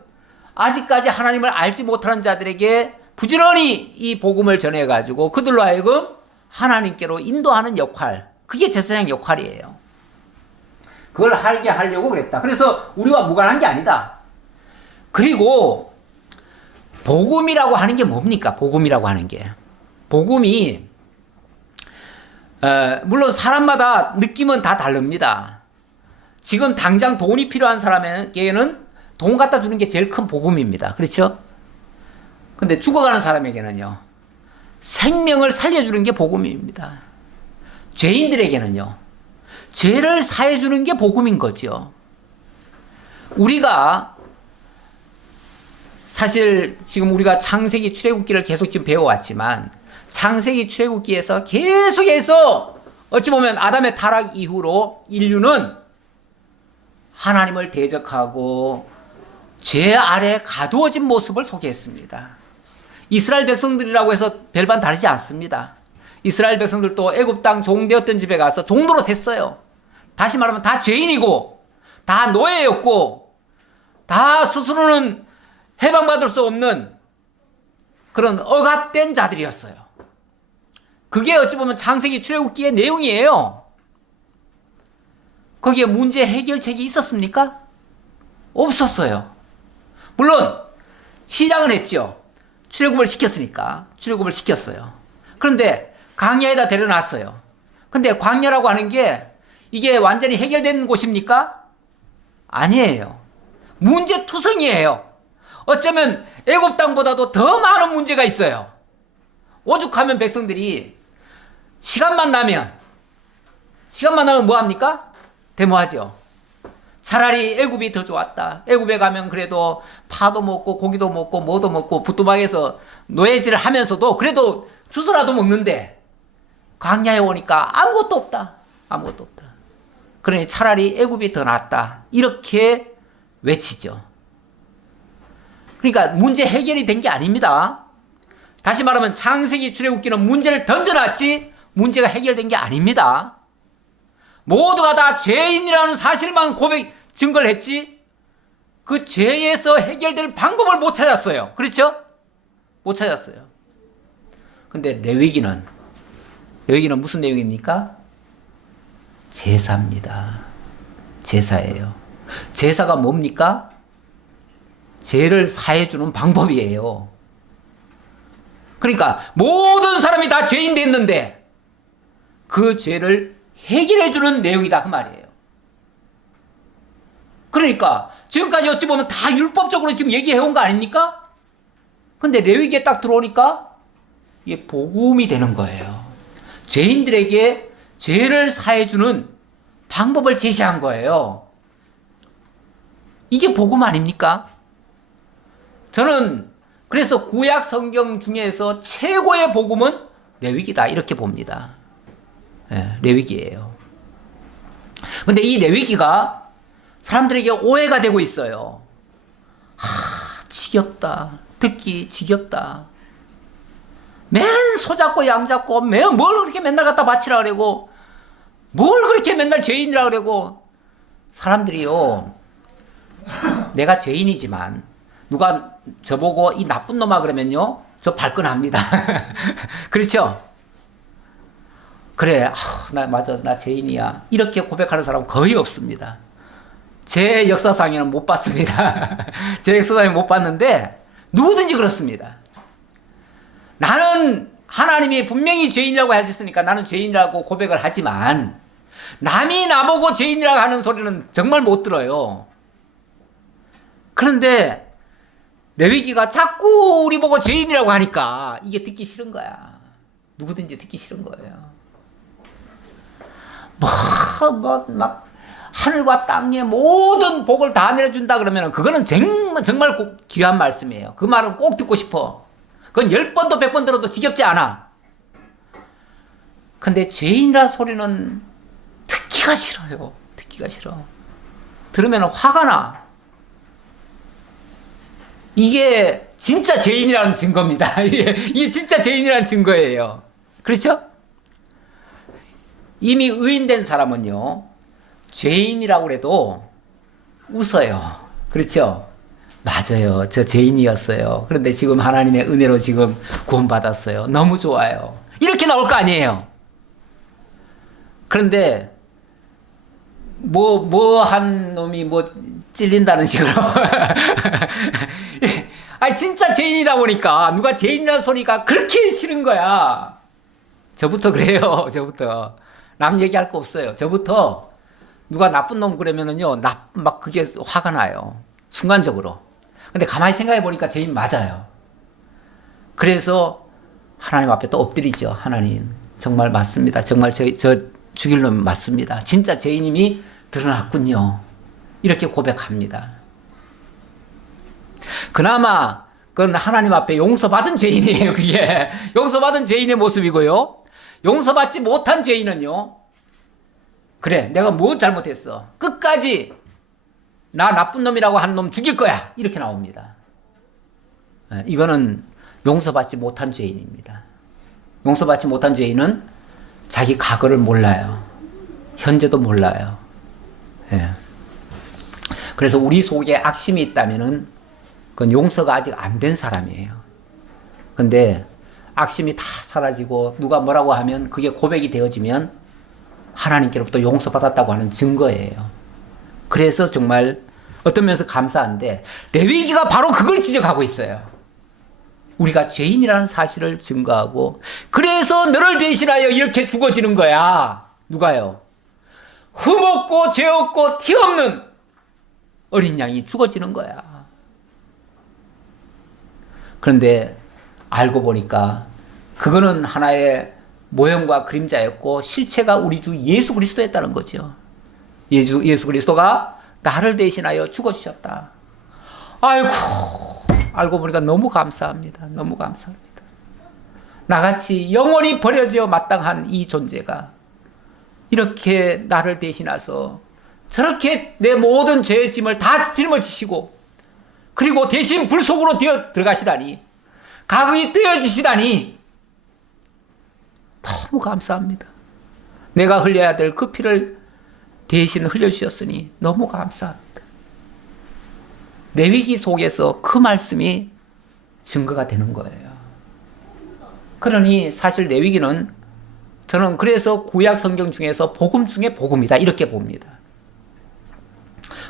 아직까지 하나님을 알지 못하는 자들에게 부지런히 이 복음을 전해가지고 그들로 하여금 하나님께로 인도하는 역할, 그게 제사장 역할이에요. 그걸 하게 하려고 그랬다. 그래서 우리와 무관한 게 아니다. 그리고 복음이라고 하는 게 뭡니까? 복음이라고 하는 게. 복음이 물론 사람마다 느낌은 다 다릅니다. 지금 당장 돈이 필요한 사람에게는 돈 갖다 주는 게 제일 큰 복음입니다. 그렇죠? 근데 죽어가는 사람에게는요, 생명을 살려주는 게 복음입니다. 죄인들에게는요, 죄를 사해주는 게 복음인 거죠. 우리가 사실 지금 우리가 창세기 출애굽기를 계속 지금 배워왔지만 창세기 출애굽기에서 계속해서 어찌 보면 아담의 타락 이후로 인류는 하나님을 대적하고 죄 아래 가두어진 모습을 소개했습니다. 이스라엘 백성들이라고 해서 별반 다르지 않습니다. 이스라엘 백성들도 애굽 땅 종되었던 집에 가서 종노로 됐어요. 다시 말하면 다 죄인이고 다 노예였고 다 스스로는 해방받을 수 없는 그런 억압된 자들이었어요. 그게 어찌 보면 창세기 출애굽기의 내용이에요. 거기에 문제 해결책이 있었습니까? 없었어요. 물론 시작은 했죠. 출애굽을 시켰으니까 출애굽을 시켰어요. 그런데 광야에다 데려놨어요. 근데 광야라고 하는 게 이게 완전히 해결된 곳입니까? 아니에요. 문제투성이에요. 어쩌면 애굽 땅보다도 더 많은 문제가 있어요. 오죽하면 백성들이 시간만 나면 뭐 합니까? 데모하죠. 차라리 애굽이 더 좋았다. 애굽에 가면 그래도 파도 먹고 고기도 먹고 뭐도 먹고 부뚜막에서 노예질을 하면서도 그래도 주스라도 먹는데 광야에 오니까 아무것도 없다. 아무것도 없다. 그러니 차라리 애굽이 더 낫다. 이렇게 외치죠. 그러니까 문제 해결이 된 게 아닙니다. 다시 말하면 창세기 출애굽기는 문제를 던져놨지 문제가 해결된 게 아닙니다. 모두가 다 죄인이라는 사실만 증거를 했지 그 죄에서 해결될 방법을 못 찾았어요. 그렇죠? 못 찾았어요. 근데 레위기는 무슨 내용입니까? 제사입니다. 제사예요. 제사가 뭡니까? 죄를 사해주는 방법이에요. 그러니까 모든 사람이 다 죄인 됐는데 그 죄를 해결해주는 내용이다 그 말이에요. 그러니까 지금까지 어찌 보면 다 율법적으로 지금 얘기해온 거 아닙니까? 근데 레위기에 딱 들어오니까 이게 복음이 되는 거예요. 죄인들에게 죄를 사해주는 방법을 제시한 거예요. 이게 복음 아닙니까? 저는 그래서 구약 성경 중에서 최고의 복음은 레위기다 이렇게 봅니다. 네, 레위기예요. 근데 이 레위기가 사람들에게 오해가 되고 있어요. 지겹다. 듣기 지겹다. 맨 소잡고 양잡고 뭘 그렇게 맨날 갖다 바치라 그러고 뭘 그렇게 맨날 죄인이라 그러고 사람들이요. 내가 죄인이지만 누가 저보고 이 나쁜 놈아 그러면요. 저 발끈합니다. 그렇죠? 그래. 맞아. 나 죄인이야. 이렇게 고백하는 사람은 거의 없습니다. 제 역사상에는 못 봤습니다. 제 역사상에 못 봤는데 누구든지 그렇습니다. 나는 하나님이 분명히 죄인이라고 하셨으니까 나는 죄인이라고 고백을 하지만 남이 나보고 죄인이라고 하는 소리는 정말 못 들어요. 그런데 레위기가 자꾸 우리 보고 죄인이라고 하니까 이게 듣기 싫은 거야. 누구든지 듣기 싫은 거예요. 막 하늘과 땅의 모든 복을 다 내려준다 그러면 그거는 정말 귀한 말씀이에요. 그 말은 꼭 듣고 싶어. 그건 10번도 100번 들어도 지겹지 않아. 근데 죄인이라 소리는 듣기가 싫어요. 듣기가 싫어. 들으면 화가 나. 이게 진짜 죄인이라는 증거입니다. 이게 진짜 죄인이라는 증거예요. 그렇죠? 이미 의인된 사람은요, 죄인이라고 해도 웃어요. 그렇죠? 맞아요. 저 죄인이었어요. 그런데 지금 하나님의 은혜로 지금 구원받았어요. 너무 좋아요. 이렇게 나올 거 아니에요. 그런데 한 놈이 찔린다는 식으로. 아니, 진짜 죄인이다 보니까 누가 죄인이라는 소리가 그렇게 싫은 거야. 저부터 그래요. 저부터. 남 얘기할 거 없어요. 저부터 누가 나쁜 놈 그러면은요, 막 그게 화가 나요. 순간적으로. 근데 가만히 생각해 보니까 죄인 맞아요. 그래서 하나님 앞에 또 엎드리죠. 하나님, 정말 맞습니다. 정말 저 죽일 놈 맞습니다. 진짜 죄인임이 드러났군요. 이렇게 고백합니다. 그나마 그건 하나님 앞에 용서받은 죄인이에요. 그게 용서받은 죄인의 모습이고요. 용서받지 못한 죄인은요, 그래, 내가 뭐 잘못했어, 끝까지 나 나쁜 놈이라고 한 놈 죽일 거야, 이렇게 나옵니다. 이거는 용서받지 못한 죄인입니다. 용서받지 못한 죄인은 자기 과거를 몰라요. 현재도 몰라요. 그래서 우리 속에 악심이 있다면은 그건 용서가 아직 안 된 사람이에요. 근데 악심이 다 사라지고 누가 뭐라고 하면 그게 고백이 되어지면 하나님께로부터 용서받았다고 하는 증거예요. 그래서 정말 어떤 면에서 감사한데 레위기가 바로 그걸 지적하고 있어요. 우리가 죄인이라는 사실을 증거하고, 그래서 너를 대신하여 이렇게 죽어지는 거야. 누가요? 흠없고 죄 없고 티 없는 어린 양이 죽어지는 거야. 그런데 알고 보니까 그거는 하나의 모형과 그림자였고 실체가 우리 주 예수 그리스도였다는 거죠. 예수 그리스도가 나를 대신하여 죽어주셨다. 아이고, 알고 보니까 너무 감사합니다. 너무 감사합니다. 나같이 영원히 버려져 마땅한 이 존재가 이렇게 나를 대신해서 저렇게 내 모든 죄의 짐을 다 짊어지시고 그리고 대신 불 속으로 들어가시다니 가거이 떼어주시다니 너무 감사합니다. 내가 흘려야 될 그 피를 대신 흘려주셨으니 너무 감사합니다. 레위기 속에서 그 말씀이 증거가 되는 거예요. 그러니 사실 레위기는 저는 그래서 구약 성경 중에서 복음 중에 복음이다 이렇게 봅니다.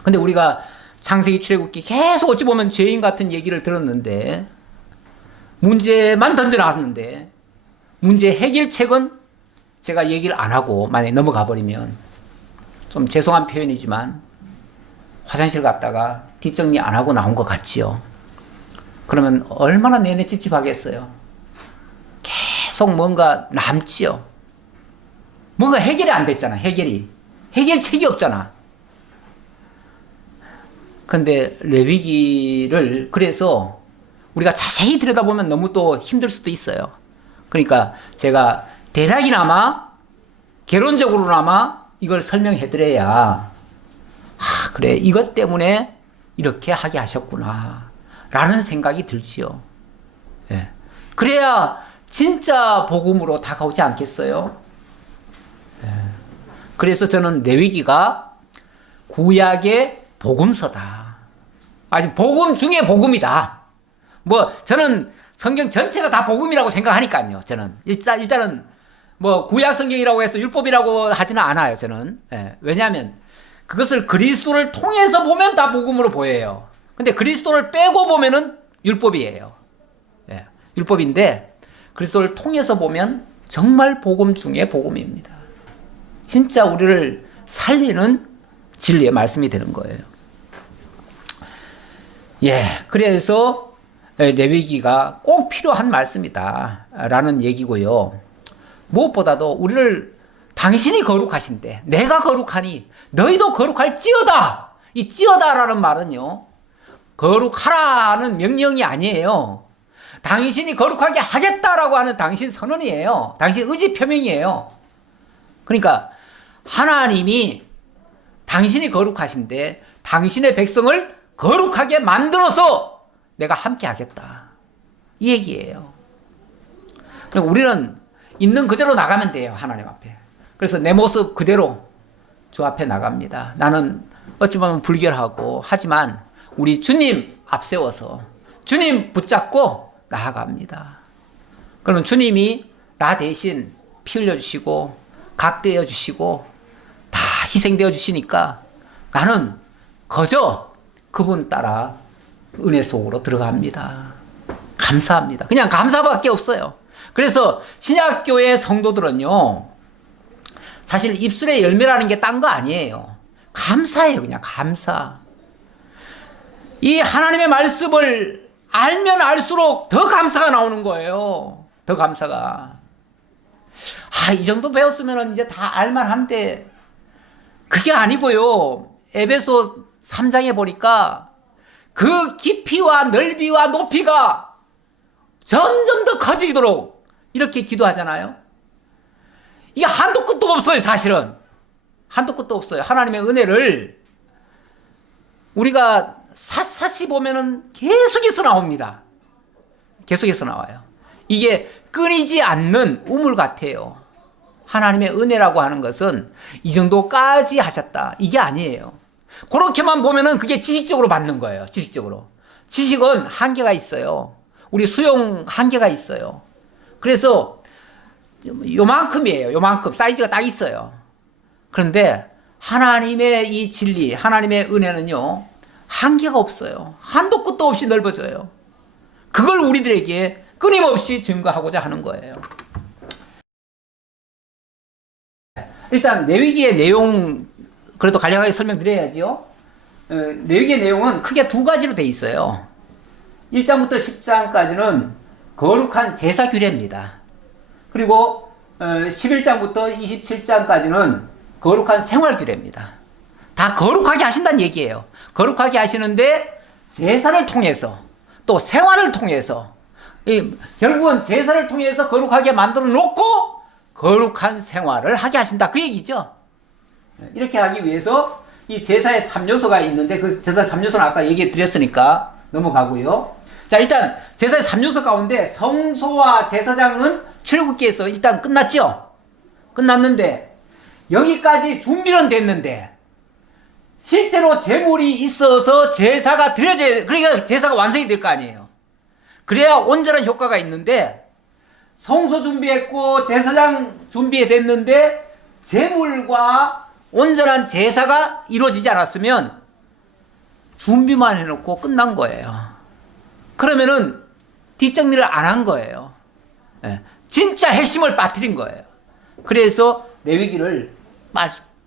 근데 우리가 창세기 출애굽기 계속 어찌 보면 죄인 같은 얘기를 들었는데 문제만 던져놨는데 문제 해결책은 제가 얘기를 안 하고 만약에 넘어가 버리면 좀 죄송한 표현이지만 화장실 갔다가 뒷정리 안 하고 나온 것 같지요. 그러면 얼마나 내내 찝찝하겠어요. 계속 뭔가 남지요. 뭔가 해결이 안 됐잖아. 해결책이 없잖아. 근데 레위기를 그래서 우리가 자세히 들여다보면 너무 또 힘들 수도 있어요. 그러니까 제가 대략이나마 개론적으로나마 이걸 설명해 드려야 그래 이것 때문에 이렇게 하게 하셨구나 라는 생각이 들지요. 예. 그래야 진짜 복음으로 다가오지 않겠어요? 예. 그래서 저는 레위기가 구약의 복음서다. 아니 복음 중에 복음이다. 뭐 저는 성경 전체가 다 복음이라고 생각하니까요. 저는 일단은 뭐 구약 성경이라고 해서 율법이라고 하지는 않아요. 저는 왜냐하면 그것을 그리스도를 통해서 보면 다 복음으로 보여요. 근데 그리스도를 빼고 보면은 율법이에요. 율법인데 그리스도를 통해서 보면 정말 복음 중에 복음입니다. 진짜 우리를 살리는 진리의 말씀이 되는 거예요. 그래서 레위기가 꼭 필요한 말씀이다 라는 얘기고요. 무엇보다도 우리를 당신이 거룩하신데 내가 거룩하니 너희도 거룩할지어다. 이 찌어다라는 말은요 거룩하라는 명령이 아니에요. 당신이 거룩하게 하겠다라고 하는 당신 선언이에요. 당신 의지 표명이에요. 그러니까 하나님이 당신이 거룩하신데 당신의 백성을 거룩하게 만들어서 내가 함께 하겠다. 이 얘기예요. 그러니까 우리는 있는 그대로 나가면 돼요. 하나님 앞에. 그래서 내 모습 그대로 주 앞에 나갑니다. 나는 어찌 보면 불결하고 하지만 우리 주님 앞세워서 주님 붙잡고 나아갑니다. 그러면 주님이 나 대신 피 흘려주시고 각되어 주시고 다 희생되어 주시니까 나는 거저 그분 따라 은혜 속으로 들어갑니다. 감사합니다. 그냥 감사밖에 없어요. 그래서 신약교회 성도들은요 사실 입술의 열매라는 게 딴 거 아니에요. 감사해요. 그냥 감사. 이 하나님의 말씀을 알면 알수록 더 감사가 나오는 거예요. 더 감사가. 이 정도 배웠으면 이제 다 알만한데 그게 아니고요. 에베소 3장에 보니까 그 깊이와 넓이와 높이가 점점 더 커지도록 이렇게 기도하잖아요. 이게 한도 끝도 없어요. 사실은 한도 끝도 없어요. 하나님의 은혜를 우리가 샅샅이 보면은 계속해서 나옵니다. 계속해서 나와요. 이게 끊이지 않는 우물 같아요. 하나님의 은혜라고 하는 것은 이 정도까지 하셨다 이게 아니에요. 그렇게만 보면은 그게 지식적으로 받는 거예요. 지식적으로. 지식은 한계가 있어요. 우리 수용 한계가 있어요. 그래서 요만큼이에요. 요만큼 사이즈가 딱 있어요. 그런데 하나님의 이 진리, 하나님의 은혜는요 한계가 없어요. 한도 끝도 없이 넓어져요. 그걸 우리들에게 끊임없이 증거하고자 하는 거예요. 일단 레위기의 내용 그래도 간략하게 설명드려야지요. 레위기의 내용은 크게 두 가지로 되어 있어요. 1장부터 10장까지는 거룩한 제사 규례입니다. 그리고 11장부터 27장까지는 거룩한 생활 규례입니다. 다 거룩하게 하신다는 얘기예요. 거룩하게 하시는데 제사를 통해서 또 생활을 통해서 결국은 제사를 통해서 거룩하게 만들어 놓고 거룩한 생활을 하게 하신다 그 얘기죠. 이렇게 하기 위해서 이 제사의 3요소가 있는데 그 제사의 3요소는 아까 얘기해 드렸으니까 넘어가고요. 자, 일단 제사의 3요소 가운데 성소와 제사장은 출애굽기에서 일단 끝났죠? 끝났는데 여기까지 준비는 됐는데 실제로 제물이 있어서 제사가 드려져야, 그러니까 제사가 완성이 될 거 아니에요. 그래야 온전한 효과가 있는데 성소 준비했고 제사장 준비됐는데 제물과 온전한 제사가 이루어지지 않았으면 준비만 해놓고 끝난 거예요. 그러면은 뒷정리를 안 한 거예요. 예, 진짜 핵심을 빠뜨린 거예요. 그래서 레위기를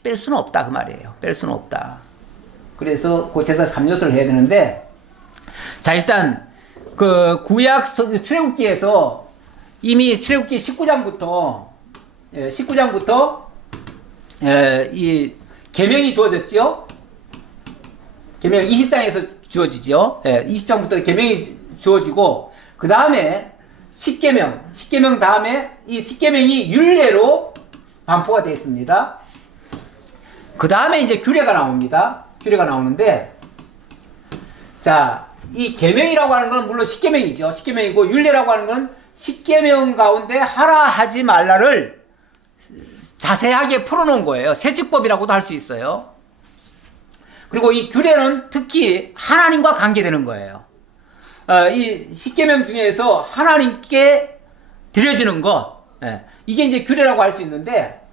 뺄 수는 없다 그 말이에요. 뺄 수는 없다. 그래서 그 제사 3요소를 해야 되는데, 자, 일단 그 구약 출애굽기에서 이미 출애굽기 19장부터 이 계명이 주어졌죠. 계명 20장에서 주어지죠. 20장부터 계명이 주어지고 그 다음에 10계명 다음에 이 10계명이 율례로 반포가 되어 있습니다. 그 다음에 이제 규례가 나옵니다. 규례가 나오는데, 자, 이 계명이라고 하는 건 물론 10계명이죠. 10계명이고 율례라고 하는 건 10계명 가운데 하라 하지 말라를 자세하게 풀어놓은 거예요. 세칙법이라고도 할 수 있어요. 그리고 이 규례는 특히 하나님과 관계되는 거예요. 이 10계명 중에서 하나님께 드려지는 것, 이게 이제 규례라고 할 수 있는데,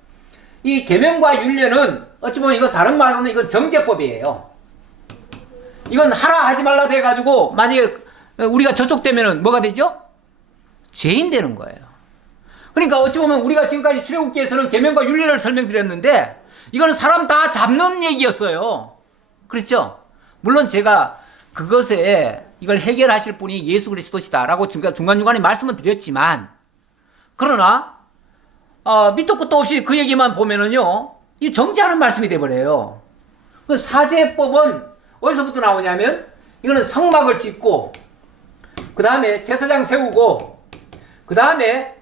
이 계명과 율례는 어찌 보면 이거 다른 말로는 이건 정죄법이에요. 이건 하라 하지 말라 돼가지고 만약에 우리가 저촉되면은 뭐가 되죠? 죄인 되는 거예요. 그러니까 어찌 보면 우리가 지금까지 출애굽기에서는 계명과 율례를 설명드렸는데 이거는 사람 다 잡는 얘기였어요. 그렇죠? 물론 제가 그것에 이걸 해결하실 분이 예수 그리스도시다라고 중간중간에 말씀을 드렸지만, 그러나 밑도 끝도 없이 그 얘기만 보면은요, 이 정죄하는 말씀이 돼버려요. 사제법은 어디서부터 나오냐면, 이거는 성막을 짓고, 그 다음에 제사장 세우고, 그 다음에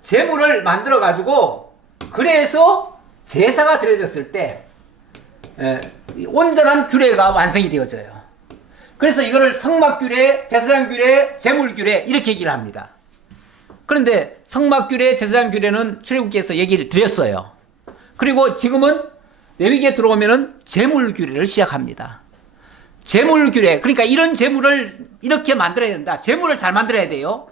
제물을 만들어 가지고, 그래서 제사가 드려졌을 때 온전한 규례가 완성이 되어져요. 그래서 이거를 성막 규례, 제사장 규례, 제물 규례 이렇게 얘기를 합니다. 그런데 성막 규례, 제사장 규례는 출애굽기에서 얘기를 드렸어요. 그리고 지금은 레위기에 들어오면은 제물 규례를 시작합니다. 제물 규례, 그러니까 이런 제물을 이렇게 만들어야 된다. 제물을 잘 만들어야 돼요.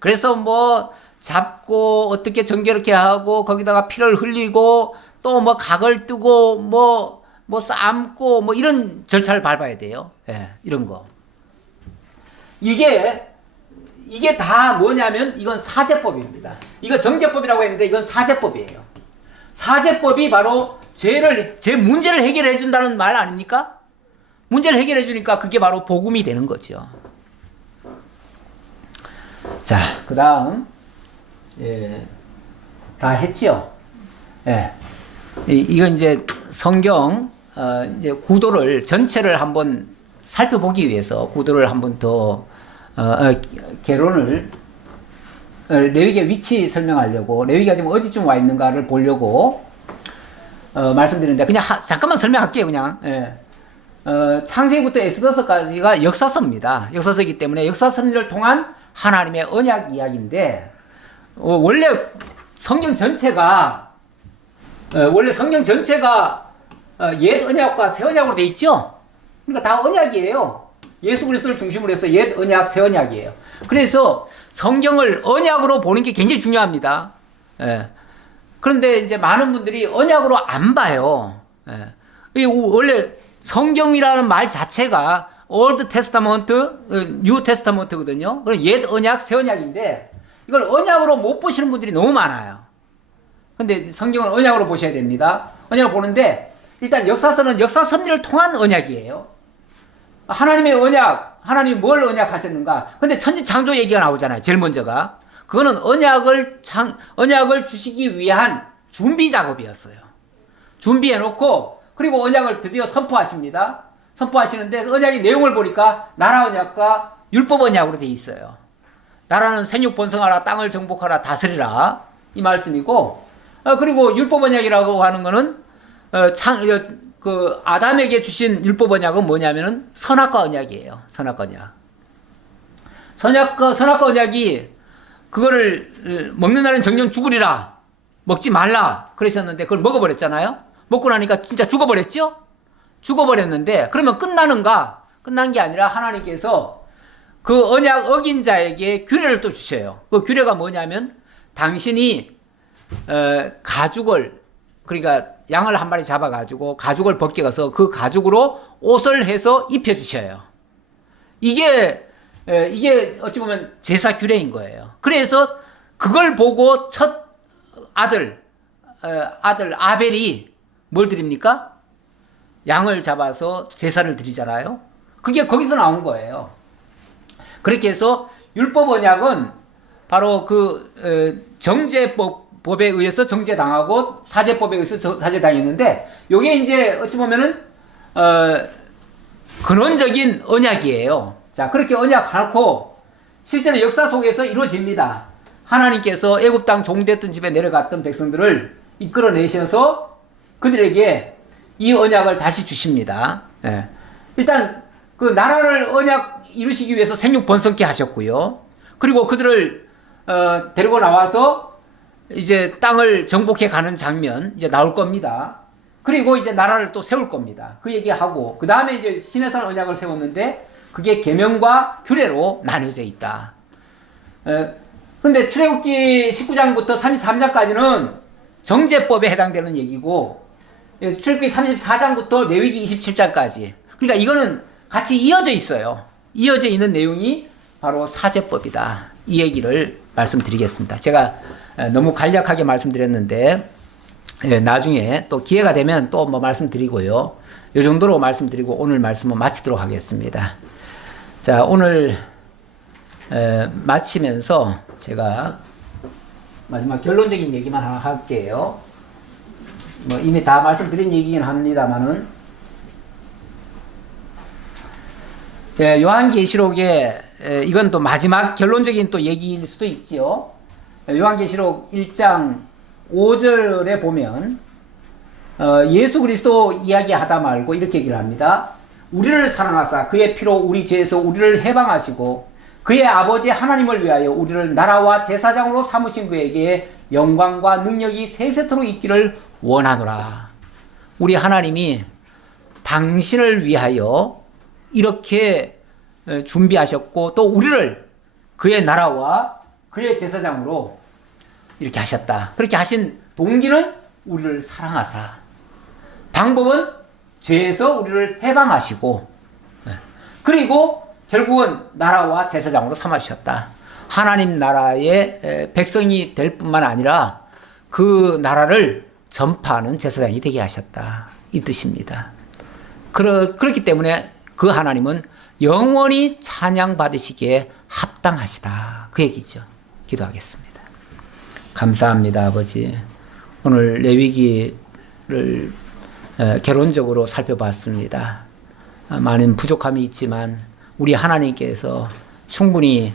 그래서 뭐 잡고 어떻게 정결하게 하고 거기다가 피를 흘리고 또 뭐 각을 뜨고 뭐 삶고 뭐 이런 절차를 밟아야 돼요. 이런 거. 이게 다 뭐냐면 이건 사제법입니다. 이거 정죄법이라고 했는데 이건 사제법이에요. 사제법이 바로 제 문제를 해결해 준다는 말 아닙니까? 문제를 해결해 주니까 그게 바로 복음이 되는 거죠. 자, 그 다음, 다 했지요? 이건 이제 성경, 이제 구도를, 전체를 한번 살펴보기 위해서 구도를 한번 더, 개론을, 레위기의 위치 설명하려고, 레위기가 지금 어디쯤 와 있는가를 보려고, 말씀드리는데, 그냥 잠깐만 설명할게요, 그냥. 창세기부터 에스더서까지가 역사서입니다. 역사서이기 때문에 역사서를 통한 하나님의 언약 이야기인데, 원래 성경 전체가 옛 언약과 새 언약으로 돼 있죠? 그러니까 다 언약이에요. 예수 그리스도를 중심으로 해서 옛 언약, 새 언약이에요. 그래서 성경을 언약으로 보는 게 굉장히 중요합니다. 그런데 이제 많은 분들이 언약으로 안 봐요. 원래 성경이라는 말 자체가 올드 테스타먼트, 뉴 테스타먼트거든요. 옛 언약, 새 언약인데 이걸 언약으로 못 보시는 분들이 너무 많아요. 근데 성경을 언약으로 보셔야 됩니다. 언약으로 보는데 일단 역사서는 역사 섭리를 통한 언약이에요. 하나님의 언약, 하나님이 뭘 언약하셨는가? 근데 천지창조 얘기가 나오잖아요. 제일 먼저가. 그거는 언약을 주시기 위한 준비 작업이었어요. 준비해놓고 그리고 언약을 드디어 선포하십니다. 선포하시는데 언약의 내용을 보니까 나라 언약과 율법 언약으로 돼 있어요. 나라는 생육 번성하라, 땅을 정복하라, 다스리라 이 말씀이고, 그리고 율법 언약이라고 하는 거는 그 아담에게 주신 율법 언약은 뭐냐면은 선악과 언약이에요. 선악과 언약. 선악과 언약이 그거를 먹는 날은 정령 죽으리라. 먹지 말라. 그러셨는데 그걸 먹어버렸잖아요. 먹고 나니까 진짜 죽어버렸죠? 죽어버렸는데 그러면 끝나는가? 끝난 게 아니라 하나님께서 그 언약 어긴 자에게 규례를 또 주셔요. 그 규례가 뭐냐면 당신이 가죽을, 그러니까 양을 한 마리 잡아가지고 가죽을 벗겨서 그 가죽으로 옷을 해서 입혀주셔요. 이게 어찌 보면 제사 규례인 거예요. 그래서 그걸 보고 첫 아들 아벨이 뭘 드립니까? 양을 잡아서 제사를 드리잖아요. 그게 거기서 나온 거예요. 그렇게 해서 율법 언약은 바로 그 정제법에 의해서 정제당하고 사제법에 의해서 사제당했는데, 요게 이제 어찌 보면은 근원적인 언약이에요. 자, 그렇게 언약 하고 실제로 역사 속에서 이루어집니다. 하나님께서 애굽 땅 종됐던 집에 내려갔던 백성들을 이끌어내셔서 그들에게 이 언약을 다시 주십니다. 예. 일단 그 나라를 언약 이루시기 위해서 생육 번성케 하셨고요. 그리고 그들을 데리고 나와서 이제 땅을 정복해 가는 장면 이제 나올 겁니다. 그리고 이제 나라를 또 세울 겁니다. 그 얘기하고 그 다음에 이제 시내산 언약을 세웠는데 그게 계명과 규례로 나뉘어져 있다. 그런데 출애굽기 19장부터 33장까지는 정제법에 해당되는 얘기고, 출애굽기 34장부터 레위기 27장까지, 그러니까 이거는 같이 이어져 있어요. 이어져 있는 내용이 바로 사제법이다. 이 얘기를 말씀드리겠습니다. 제가 너무 간략하게 말씀드렸는데 나중에 또 기회가 되면 또 뭐 말씀드리고요. 이 정도로 말씀드리고 오늘 말씀은 마치도록 하겠습니다. 자, 오늘 마치면서 제가 마지막 결론적인 얘기만 하나 할게요. 뭐 이미 다 말씀드린 얘기긴 합니다만은, 요한계시록에 이건 또 마지막 결론적인 또 얘기일 수도 있지요. 요한계시록 1장 5절에 보면 예수 그리스도 이야기하다 말고 이렇게 얘기를 합니다. 우리를 사랑하사 그의 피로 우리 죄에서 우리를 해방하시고 그의 아버지 하나님을 위하여 우리를 나라와 제사장으로 삼으신 그에게 영광과 능력이 세세토록 있기를 원하노라. 우리 하나님이 당신을 위하여 이렇게 준비하셨고 또 우리를 그의 나라와 그의 제사장으로 이렇게 하셨다. 그렇게 하신 동기는 우리를 사랑하사, 방법은 죄에서 우리를 해방하시고, 그리고 결국은 나라와 제사장으로 삼아주셨다. 하나님 나라의 백성이 될 뿐만 아니라 그 나라를 전파하는 제사장이 되게 하셨다. 이 뜻입니다. 그렇기 때문에 그 하나님은 영원히 찬양받으시기에 합당하시다. 그 얘기죠. 기도하겠습니다. 감사합니다, 아버지. 오늘 레위기를 개론적으로 살펴봤습니다. 많은 부족함이 있지만 우리 하나님께서 충분히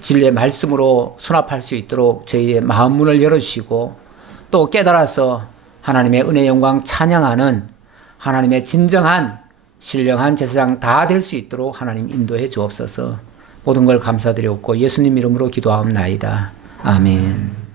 진리의 말씀으로 수납할 수 있도록 저희의 마음 문을 열어주시고 또 깨달아서 하나님의 은혜 영광 찬양하는 하나님의 진정한 신령한 제사장 다 될 수 있도록 하나님 인도해 주옵소서. 모든 걸 감사드렸고 예수님 이름으로 기도하옵나이다. 아멘.